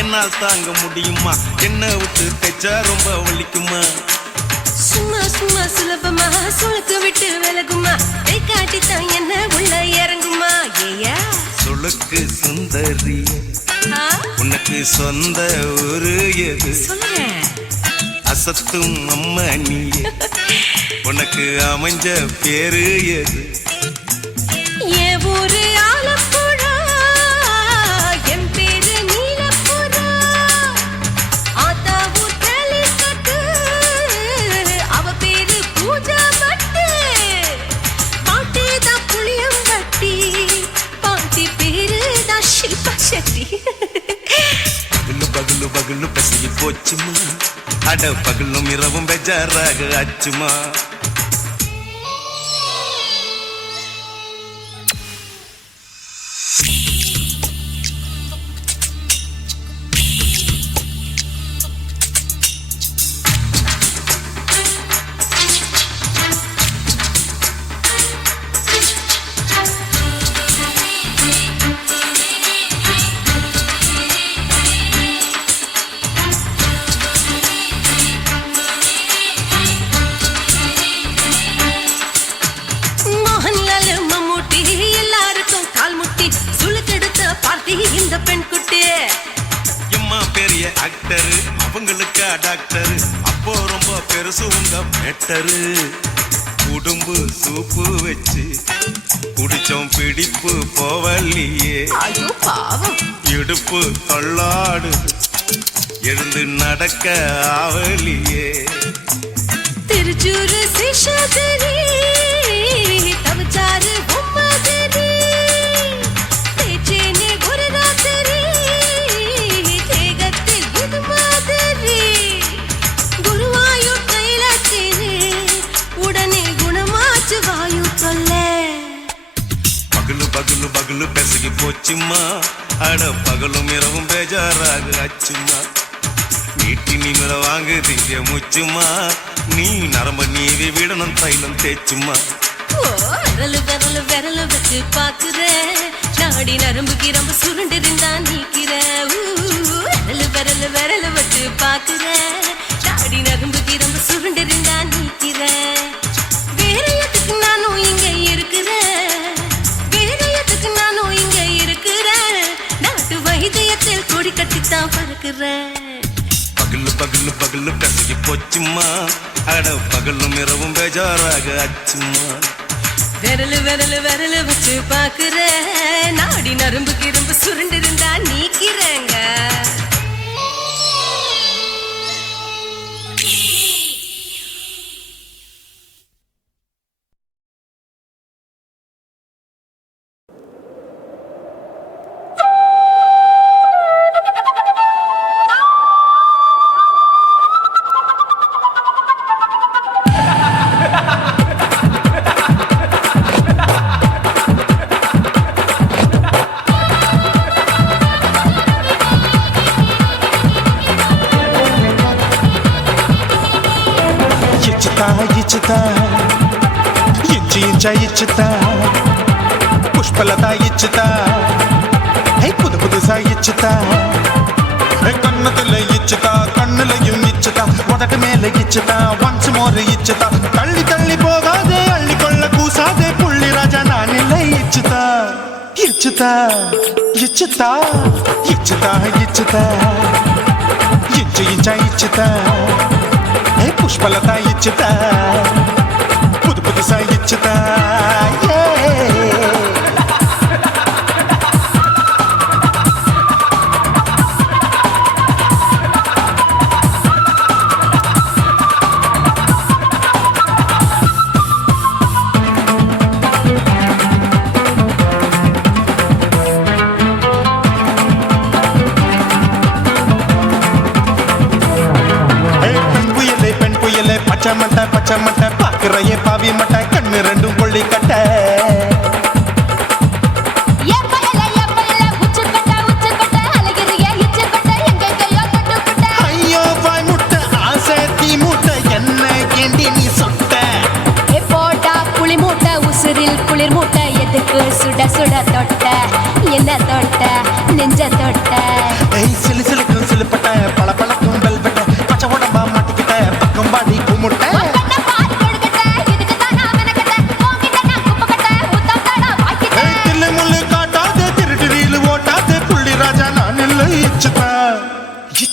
என்னால் தாங்க முடியுமா என்ன விட்டு தைச்சா ரொம்ப வலிக்குமா சும்மா சும்மா சுலபமா சுளுக்கு விட்டு விலகுமா கை காட்டித்தான் என்ன உள்ள இறங்குமா ஏயா சுளுக்கு சுந்தரி உனக்கு சொந்த ஊரு எது சொல்றேன் அசத்தும் அம்மா நீ உனக்கு அமைஞ்ச பேரு எது என் ஊரு ஆலப்புழா என் பேரு நீலப்புறா ஆத்தா ஊர் தலிக்கட்டு அவ பேரு பூஜா பட்டு பாட்டி தான் புளியம் கட்டி பாட்டி பேரு தான் ஷில்பா செட்டி பகலு பகலு பகலு பசிய போச்சுமா அட பகலும் இரவும் பெஜாராக ஆச்சுமா இந்த பெண் குட்டி எம்மா பெரிய ஆக்டர் அவங்களுக்கு டாக்டர் அப்போ ரொம்ப பெருசு உங்க மேட்டரு உடும்பு சூப்பு வச்சு குடிச்சோம் பிடிப்பு போவல்லையே ஐயோ பாவம் இடுப்பு தள்ளாடு எழுந்து நடக்க ஆவலியே திருச்சூரு சிஷாதிரி தவச்சாரு பொம்மாதிரி தேச்சேனே ஒரு ராத்திரி தேகத்தில் இது மாதிரி குருவாயூர் தைலத்திரி உடனே குணமாச்சு வாயு சொல்ல பகலு பகலு பகலு பெசகி போச்சுமா அட பகலும் இரவும் பேஜாராக ஆச்சுமா நீட்டி நீங்கள வாங்கு திங்க முச்சுமா நீ நரம்ப நீவி விடணும் தைலம் தேச்சுமா விரல வச்சு பாக்குறேன் நாடி நரம்பு கிரம்பு சுருண்டு இருந்தா நீக்கிறேன் விரல வச்சு பாக்குறேன் நாடி நரம்பு கிரம்பு சுருண்டு இருந்தா நீக்கிறேன் வேற எதுக்கு நானும் இங்க இருக்கிறேன் நாட்டு வைத்தியத்தில் கொடி கட்டித்தான் பறக்குறேன் பகலு பகலு பகலு கசகி போச்சுமா அட பகலும் இரவும் பேஜாராக ஆச்சுமா விரல வச்சு பாக்குறேன் நாடி நரம்பு கிரம்பு சுருண்டு இருந்தா நீக்கிறேங்க இச்சுதா புஷ்பலதா இச்சுதா புது புதுசா இச்சுதா கண்ணத்துல இச்சுதா கண்ணுலையும் இச்சுதா உதட்டு மேல இச்சுதா ஒன்ஸ் மோர் இச்சுதா தள்ளி தள்ளி போகாதே அள்ளி கொள்ள கூசாதே புள்ளி ராஜா நான் இல்லை இச்சுதா இச்சுதா இச்சுதா இச்சுதா இச்சுதா இச்சு இச்சா இச்சுதா புஷ்பலதா இச்சுதா புது புதுசா இச்சுதா பச்சை மட்டை பாக்குறையே பாவி மட்டை கண்ணு ரெண்டும் கொள்ளி கட்ட ஐயோ வாய் முட்டை ஆசை தீ முட்டை என்ன கேண்டி நீ சொட்ட போட்டா புளி மூட்டை உசுரில் குளிர் மூட்டை எதுக்கு சுட சுட தொட்ட என்ன தொட்ட நெஞ்ச தொட்ட சிலு சிலுக்கும் சிலுப்பட்ட பல பழக்கும் வெல்வெட்ட பச்சை உடம்பா மாட்டிக்கிட்ட பக்கம் பாடி குமுட்ட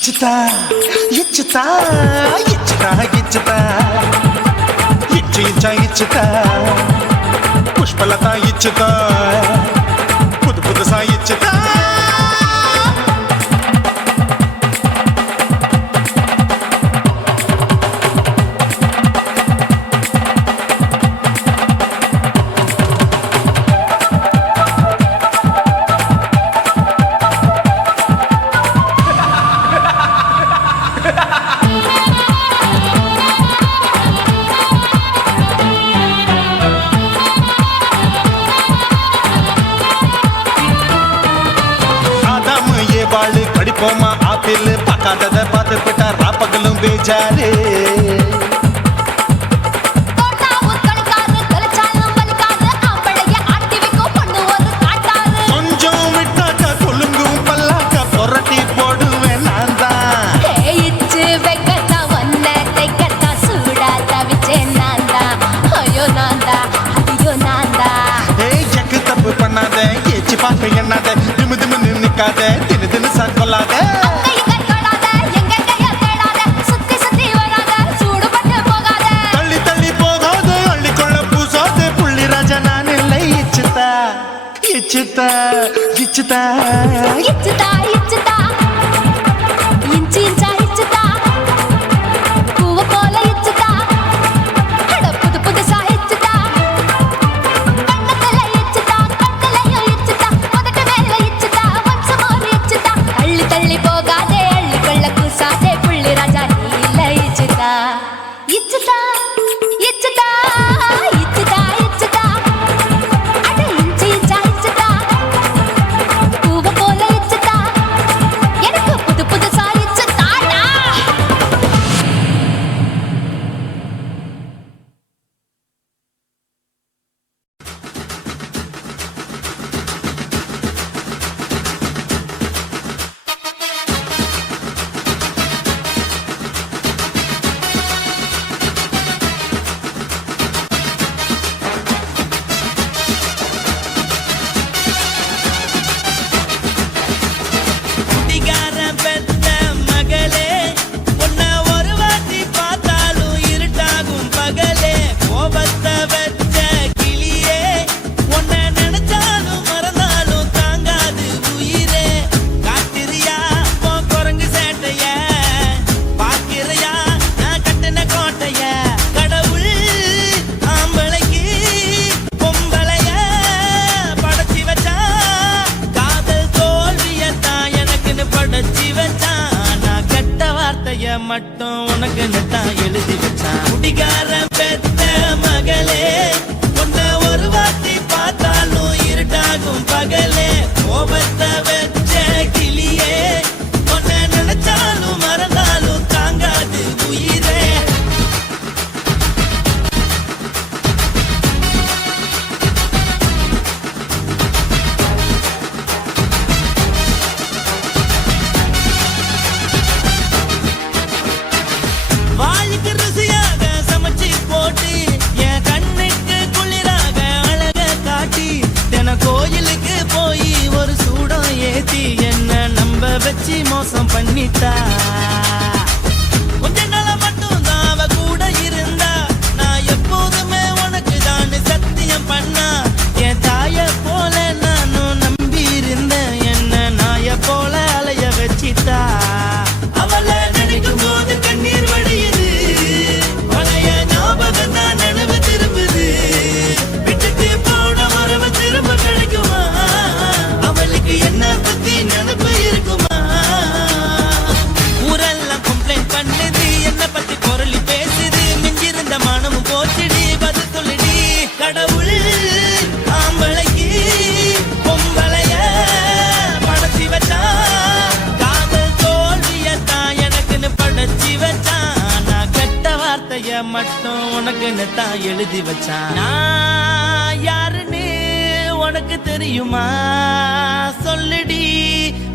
இச்சுதா இச்சுதா இச்சுதா இச்சுதா இச்சு இச்சா இச்சுதா புஷ்பலதா இச்சுதா புது புதுசா இச்சுதா படிப்போமா ஆப்பிள் பார்க்காதத பார்த்து விட்டா ராப்பகலும் பேஜாரு கொஞ்சம் விட்டாக்க கொலுங்கும் பல்லாக்க புரட்டி போடுவேன் நான் தான் வைக்கத்தான் சூடா தவிச்சேன் நான் தான் ஐயோ நான் தான் ஐயோ நான் தான் எக்கு தப்பு பண்ணாத ஏச்சு பார்க்க எண்ணாத திமு திமு நிக்காத தினு தினு கொல்லாத தள்ளி தள்ளி போகாத அள்ளிக்கொள்ள பூசாத புள்ளி ராஜா நான் இல்லை இச்சுதா இச்சுதா இச்சுதா இச்சுதா இச்சுதா இஞ்சி இஞ்சா இச்சுதா பூவ போல இச்சுதா புது புதுசா இச்சுதா கண்ணத்துல இச்சுதா கட்டலையும் இச்சுதா முதட்டு மேல இச்சுதா வம்சமோர் இச்சுதா தள்ளி தள்ளி போகாதே அள்ளி கொள்ள கூசாதே புள்ளி ராஜா நீ இல்ல இச்சுதா இச்சுதா இச்சுதா இச்சுதா இச்சுதா அட இஞ்சி இஞ்சா இச்சுதா பூவ போல இச்சுதா மறைச்சி வச்சான் நான் கெட்ட வார்த்தைய மட்டும் உனக்குன்னு தான் எழுதி வச்சான் நான் யாருன்னு உனக்கு தெரியுமா சொல்லுடி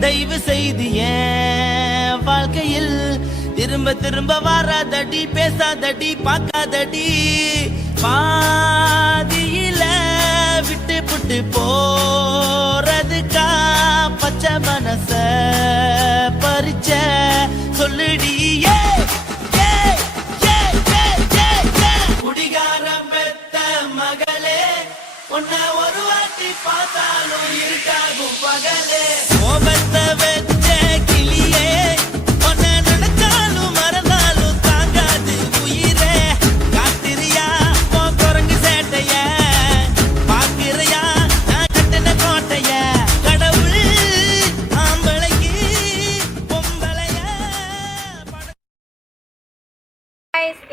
தயவு செய்து என் வாழ்க்கையில் திரும்ப திரும்ப வராதடி பேசாதடி பார்க்காதடி பாதியில விட்டு புட்டு போறதுக்கா பச்சை மனச பறிச்ச சொல்லுடி குடிகாரம் பெத்த மகளே உன்னை ஒரு வாட்டி பார்த்தாலும் இருக்காகும் பகலே கோபத்தை வச்ச கிளியே உன்னை நினைச்சாலும் மறந்தாலும் தாங்காது உயிரே காத்திரியா போ குரங்கு சேட்டைய பாக்கிறையா நான் கட்டின கோட்டைய கடவுள் ஆம்பளைக்கு பொம்பளைய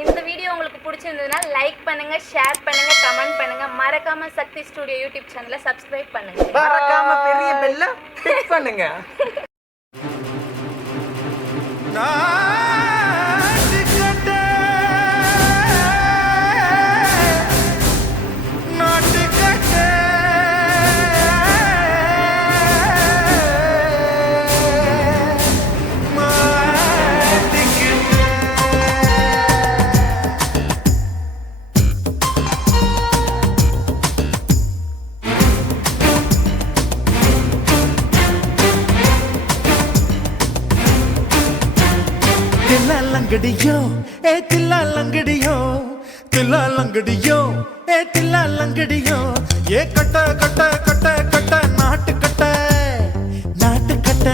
இந்த வீடியோ உங்களுக்கு பிடிச்சிருந்ததுன்னா லைக் பண்ணுங்க, ஷேர் பண்ணுங்க, கமெண்ட் பண்ணுங்க. மறக்காம சக்தி ஸ்டுடியோ யூடியூப் சேனலை சப்ஸ்கிரைப் பண்ணுங்க. மறக்காம பெரிய பெல்ல கிளிக் பண்ணுங்க. தில்லாலங்கடியோ ஏ தில்லாலங்கடியோ தில்லாலங்கடியோ ஏ தில்லாலங்கடியோ ஏ கட்ட கட்ட கட்ட கட்ட நாட்டு கட்ட நாட்டு கட்ட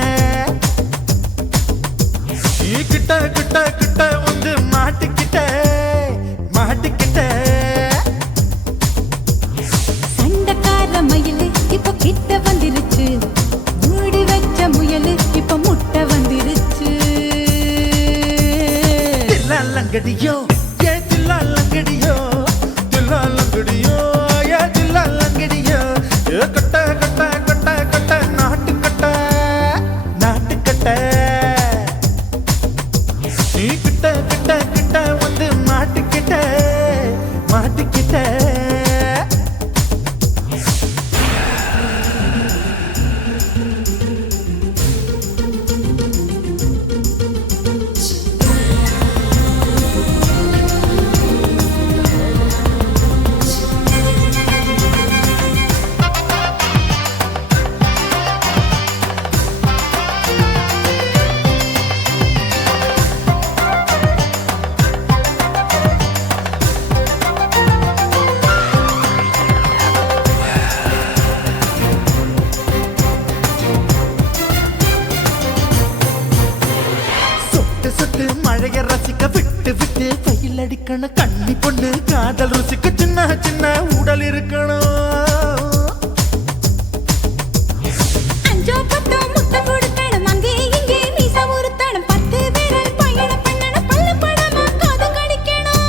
நீ கிட்ட கிட்ட கிட்ட வந்து மாட்டிக்கிட்ட மாட்டிக்கிட்ட சண்டக்கார மயிலு இப்ப கிட்ட வந்துருச்சு, மூடி வச்ச முயலு இப்ப முட்டை வந்துருச்சு. தில்லாலங்கடியோ ஏ தில்லாலங்கடியோ தில்லாலங்கடியோ ஏ தில்லாலங்கடியோ ஏ கட்ட கட்ட கட்ட கட்ட நாட்டு கட்ட நாட்டு கட்ட நீ கிட்ட கிட்ட கிட்ட வந்து மாட்டிக்கிட்ட மாட்டிக்கிட்ட சொட்டு சொட்டு மழைய ரசிக்க விட்டு விட்டு வெயில் அடிக்கணும் கண்ணி பொண்ணு காதல் ருசிக்க சின்ன சின்ன உடல் இருக்கணும் அஞ்சோ பத்தோ முட்டை கொடுக்கணும், அங்கே இங்கே மீச உருத்தணும், 10 விரல் பயணம் பண்ணணும், பல்ல படமா காது கடிக்கணும்.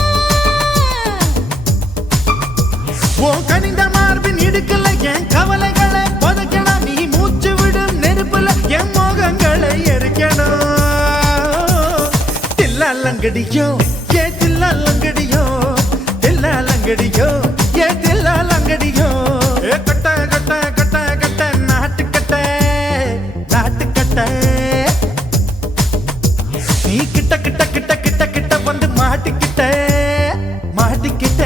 ஓ கனிந்த மார்பின் இடுக்கல என் கவலைகளை புதைக்கணும், நீ மூச்சு விடும் நெருப்புல என் மோகங்களை எரிக்கணும். தில்லாலங்கடியோ ஏ தில்லாலங்கடியோ தில்லாலங்கடியோ ஏ தில்லாலங்கடியோ ஏ கட்ட கட்ட கட்ட கட்ட நாட்டு கட்ட நாட்டு கட்ட நீ கிட்ட கிட்ட கிட்ட கிட்ட கிட்ட வந்து மாட்டிக்கிட்ட மாட்டிக்கிட்ட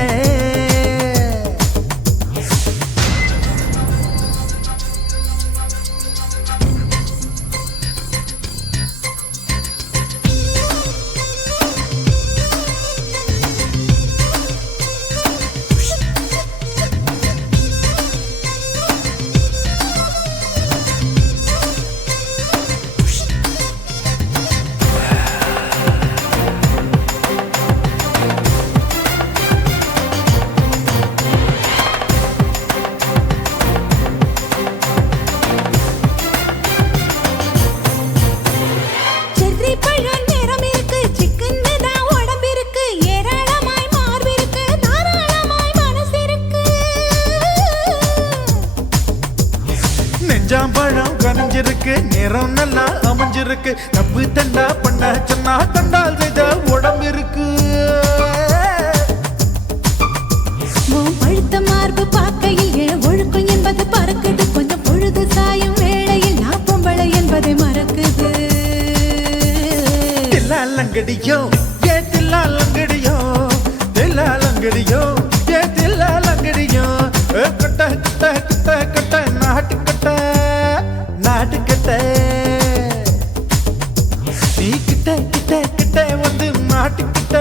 செர்ரி பழம் நிறம் இருக்கு, சிக்கன்னு தான் உடம்பிருக்கு, ஏராளமாய் மார்பிருக்கு, தாராளமாய் மனசிருக்கு. நெஞ்சாம்பழம் கனிஞ்சிருக்கு நிறம் நல்லா அமன் பாஞ்சிருக்கு. தப்பு தண்டா பண்ண சொன்னா தண்டால் செய்த உடம்பு இருக்கு. உன் பழுத்த மார்பு பார்க்கையில் என் ஒழுக்கம் என்பது பறக்குது. கொஞ்சம் பொழுது சாயும் வேளையில் நான் பொம்பளை என்பதை மறக்குது. தில்லாலங்கடியோ ஏ தில்லாலங்கடியோ, தில்லாலங்கடியோ ஏ தில்லாலங்கடியோ. கட்ட கட்ட கட்ட கட்ட நாட்டு கட்ட நாட்டு கட்ட. நீ கிட்ட கிட்ட கிட்ட வந்து மாட்டிக்கிட்ட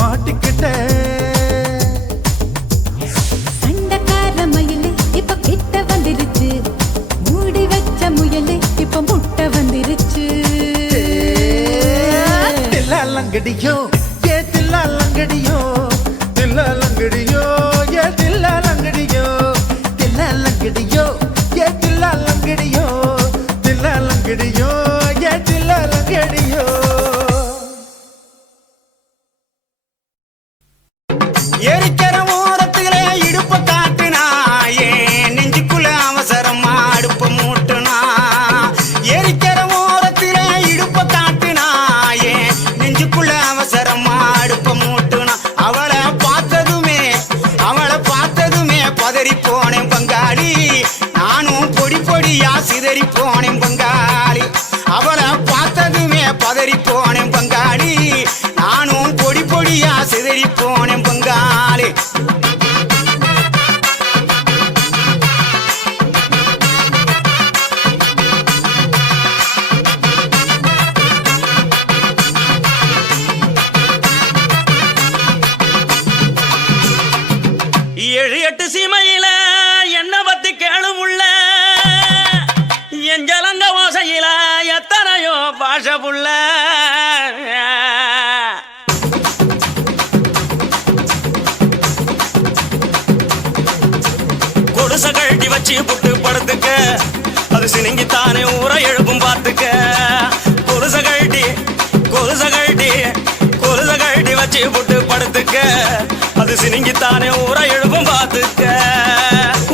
மாட்டிக்கிட்ட. சண்டைக்கார மயிலு இப்ப கிட்ட வந்துருச்சு. மூடி வச்ச முயலு இப்ப முட்டை வந்துருச்சு. தில்லாலங்கடியோ ஏ தில்லாலங்கடியோ, தில்லாலங்கடியோ ஏ தில்லாலங்கடியோ, தில்லாலங்கடியோ ஏ தில்லாலங்கடியோ, தில்லாலங்கடியோ ஏ தில்லாலங்கடியோ. எரிக்கிற ஓரத்திலே இடுப்ப காட்டுனா ஏன் நெஞ்சுக்குள்ள அவசரமா அடுப்ப மூட்டுனா. எரிக்கிற ஓரத்திலே இடுப்ப காட்டுனா ஏன் நெஞ்சுக்குள்ள அவசரமா அடுப்ப மூட்டுனா. அவளை பார்த்ததுமே பதறி போனேன் பங்காளி. நானும் பொடி பொடியா சிதறி போனேன் பங்காளி. அவளை பார்த்ததுமே பதறி போனேன் பங்காளி. நானும் பொடி பொடியா சிதறி போனேன் பங்காளி. ஏழு எட்டு சீமையில என்ன பத்தி கேளும் உள்ள என் ஜலங்க ஓசையில எத்தனையோ பாஷ புள்ள. கொடுச கழட்டி வச்சு புட்டு படுத்துக்க, அது சினிங்கித்தானே ஊரை எழுப்பும் பார்த்துக்க. கொலுச கழட்டி வச்சு புட்டு படுத்துக்க, அது சினிங்கித்தானே ஊரை எழுப்பும் பார்த்துக்க.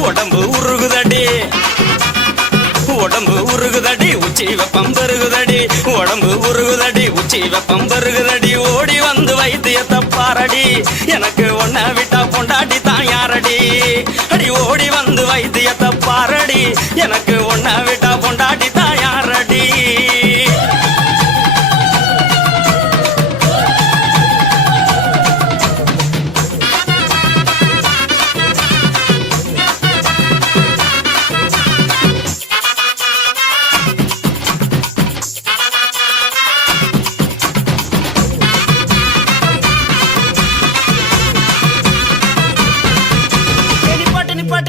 உடம்பு உருகுதடி உச்சி வெப்பம் பெருகுதடி. உடம்பு உருகுதடி உச்சி வெப்பம் பெருகுதடி. ஓடி வந்து வைத்தியத்தை பாரடி, எனக்கு ஒன்ன விட்டா பொண்டாட்டி தான் யாரடி. அடி ஓடி வந்து வைத்தியத்தை பாரடி, எனக்கு ஒன்ன விட்டா பொண்டாட்டி தான் யாரடி.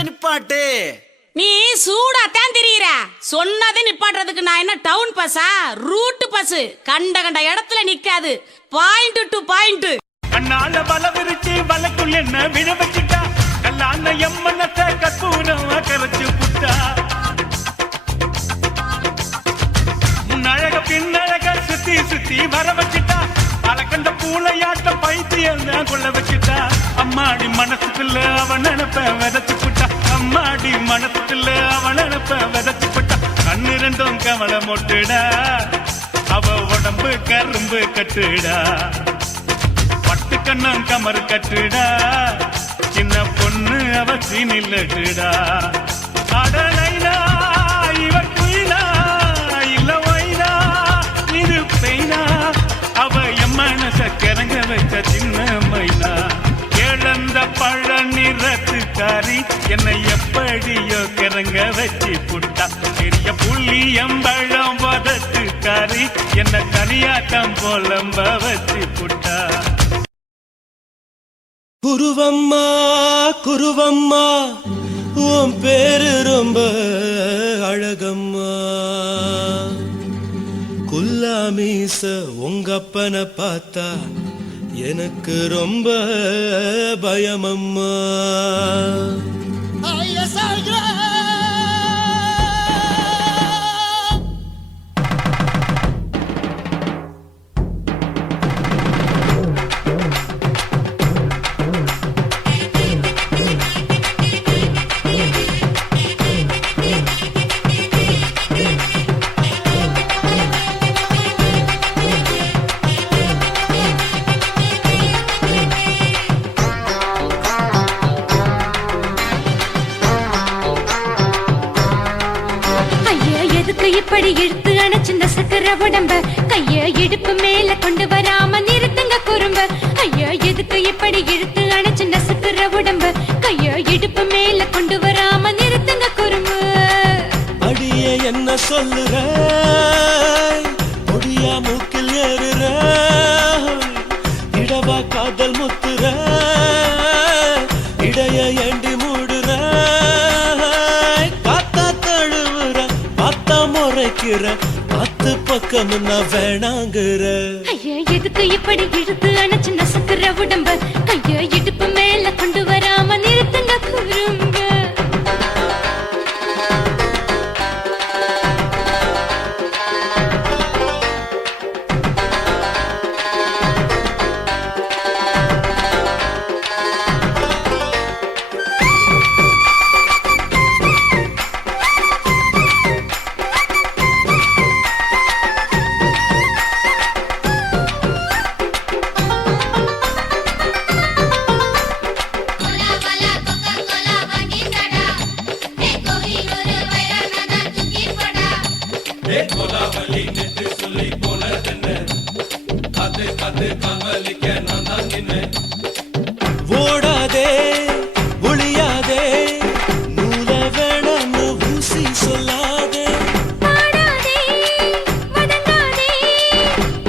நிப்பாட்டு. நீ சூடாத்தான் தெரியுற. சொன்னதை நிப்பாட்டுறதுக்கு நான் என்ன டவுன் பஸ்ஸா? Root bus. கண்ட இடத்துல நிக்காது. Point to point. கண்ணால வல விரிச்சு வலக்குள்ள என்ன விழ வச்சுட்டா. கல்லான எம்மனத்தை கற்பூரம் கரைச்சு புட்டா. முன்னழக பின்னழக சுத்தி சுத்தி வர வச்சுட்டா. அலக்கண்ட பூளையாட்ட பைத்தியம் கொள்ள வச்சுட்டா. அம்மாடி மனசுக்குள்ள அவன் நினைப்ப விதைச்சு புட்டா. அம்மாடி மனசுக்குள்ள அவன் நினைப்ப விதைச்சு புட்டா. கண்ணு ரெண்டும் கவலை மொட்டுடா. அவ உடம்பு கரும்பு கட்டுடா. பட்டு கண்ணம் கமர் கட்டுடா. சின்ன பொண்ணு அவ சீனில்லட்டுடா. அடலைனா இவர் குயிலா இல்ல வைனா இது பெய்னா. அவ என் மனச கிறங்க வச்ச சின்ன மைனா. இழந்த பழ நிறத்துக்காரி என்னை எப்படியோ கிறங்க வச்சு புட்டா. பெரிய புள்ளி எம்பழம் வதத்துக்காரி என்ன தனியாட்டம் போலம்ப வச்சு புட்டா. குருவம்மா குருவம்மா உன் பேரு ரொம்ப அழகம்மா. குல்லாமீச உங்கப்பனை பார்த்தா எனக்கு ரொம்ப பயமம்மா. இப்படி இழுத்து அணைச்சு நசுக்கிற உடம்ப கைய இடுப்பு மேல கொண்டு வராம நிறுத்துங்க குறும்ப ஐயா எதுக்கு இப்படி இழுத்து அணைச்சு நசுக்கிற உடம்ப கைய இடுப்பு மேல கொண்டு வராம நிறுத்துங்க குறும்பு அடியே என்ன சொல்லுற முடியா மூக்கில் ஏறுற இடவா காதல் முத்துற இடைய ஏண்டி மூடுற காத்தா தழுவுற பார்த்தா முறைக்கிற பத்து பக்கம் நான் வேணாங்குற ஐயா எதுக்கு இப்படி இழுத்து அணைச்சு நசுக்கிற உடம்ப கைய இடுப்பு மேல கொண்டு வராம நிறுத்துங்க குறும்ப ஓடாதே ஒளியாதே நூல வேணான்னு ஊசி சொல்லாதே பாடாதே வதங்காதே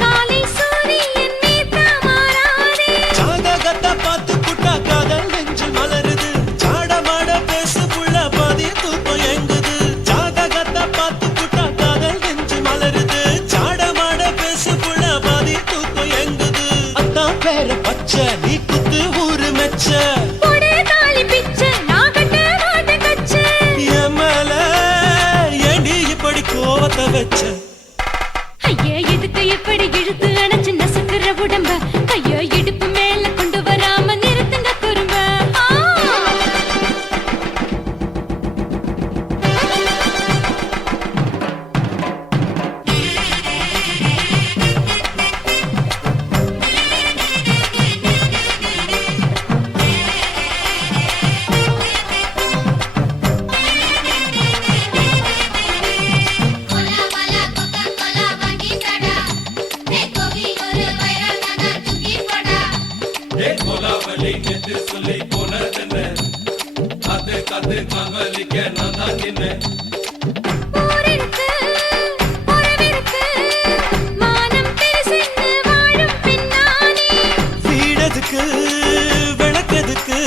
காலை சூரியன் மீதா மாறாதே ஜாதகத்தை பார்த்து புட்டா காதல் நெஞ்சு மலருது சாடமாட பேசு புள்ள பாதி தூக்கம் எங்குது ஜாதகத்தை பார்த்து புட்டா காதல் நெஞ்சு மலருது சாடமாட பேசு புள்ள பாதி தூக்கம் எங்குது அத்தான் பேர பச்சை நீ குத்து ஊரு மெச்ச போடே தாலி பிச்சை நான் கட்ட மாட்ட கச்சை என் மேல ஏண்டி இப்படி கோவத்தை வச்ச ஐயா எதுக்கு இப்படி இழுத்து அணைச்சு நசுக்கிற உடம்ப கைய இடுப்பு மேல கொண்டு வராம நிறுத்துங்க குறும்ப போரிருக்கு உறவிருக்கு மானம் பேசின்னு வாழும் பின்னானே வீடதுக்கு விளக்கதுக்கு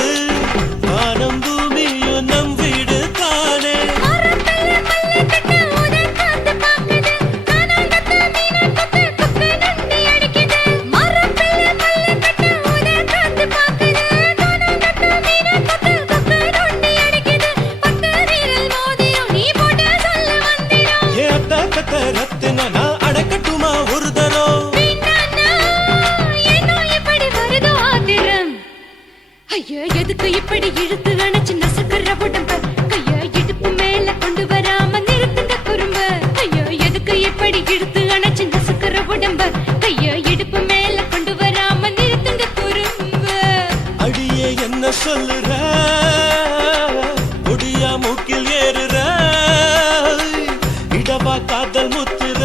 வானம் பூமியும் நம் வீடு தானே மரத்துல மல்லி கட்டு உதன் காத்து பாக்குது கானாங்கத்து மீனாக்கத்து குக்கு நுண்டி அடிக்குது மரத்துல மல்லி கட்டு உதன் காத்து பாக்குது கானாங்கத்து மீனாக்கத்து குக்கு நுண்டி அடிக்குது பத்து வீரல் மோதியும் நீ போட்டு சொல்ல வந்திடும் ஏ அத்த கத்த ரத்தின நான் அடக்கட்டுமா ஒரு தரம் வேண்டான்னா ஏனோ இப்படி வருதோ ஆத்திரம் ஐயா எதுக்கு இப்படி இழுத்து அணைச்சு நசுக்கிற உடம்ப கைய இடுப்பு மேல கொண்டு வராம நிறுத்துங்க குறும்ப ஐயா எதுக்கு இப்படி இழுத்து அணைச்சு நசுக்கிற உடம்ப கைய இடுப்பு மேல கொண்டு வராம நிறுத்துங்க குறும்ப அடியே என்ன சொல்லுற முடியா மூக்கில் ஏறுற இடவா காதல் முத்துற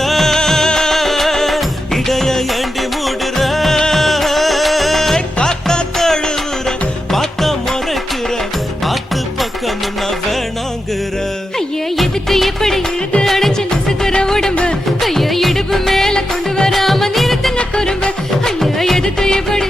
இடைய ஏண்டி மூடுற காத்தா தழுவுற பார்த்தா முறைக்கிற பார்த்து பக்கம் நான் வேணாங்குற ஐயா எதுக்கு இப்படி இழுத்து அணைச்சு நசுக்கிற உடம்ப கைய இடுப்பு மேல கொண்டு வராம நிறுத்துங்க குறும்ப ஐயா எதுக்கு இப்படி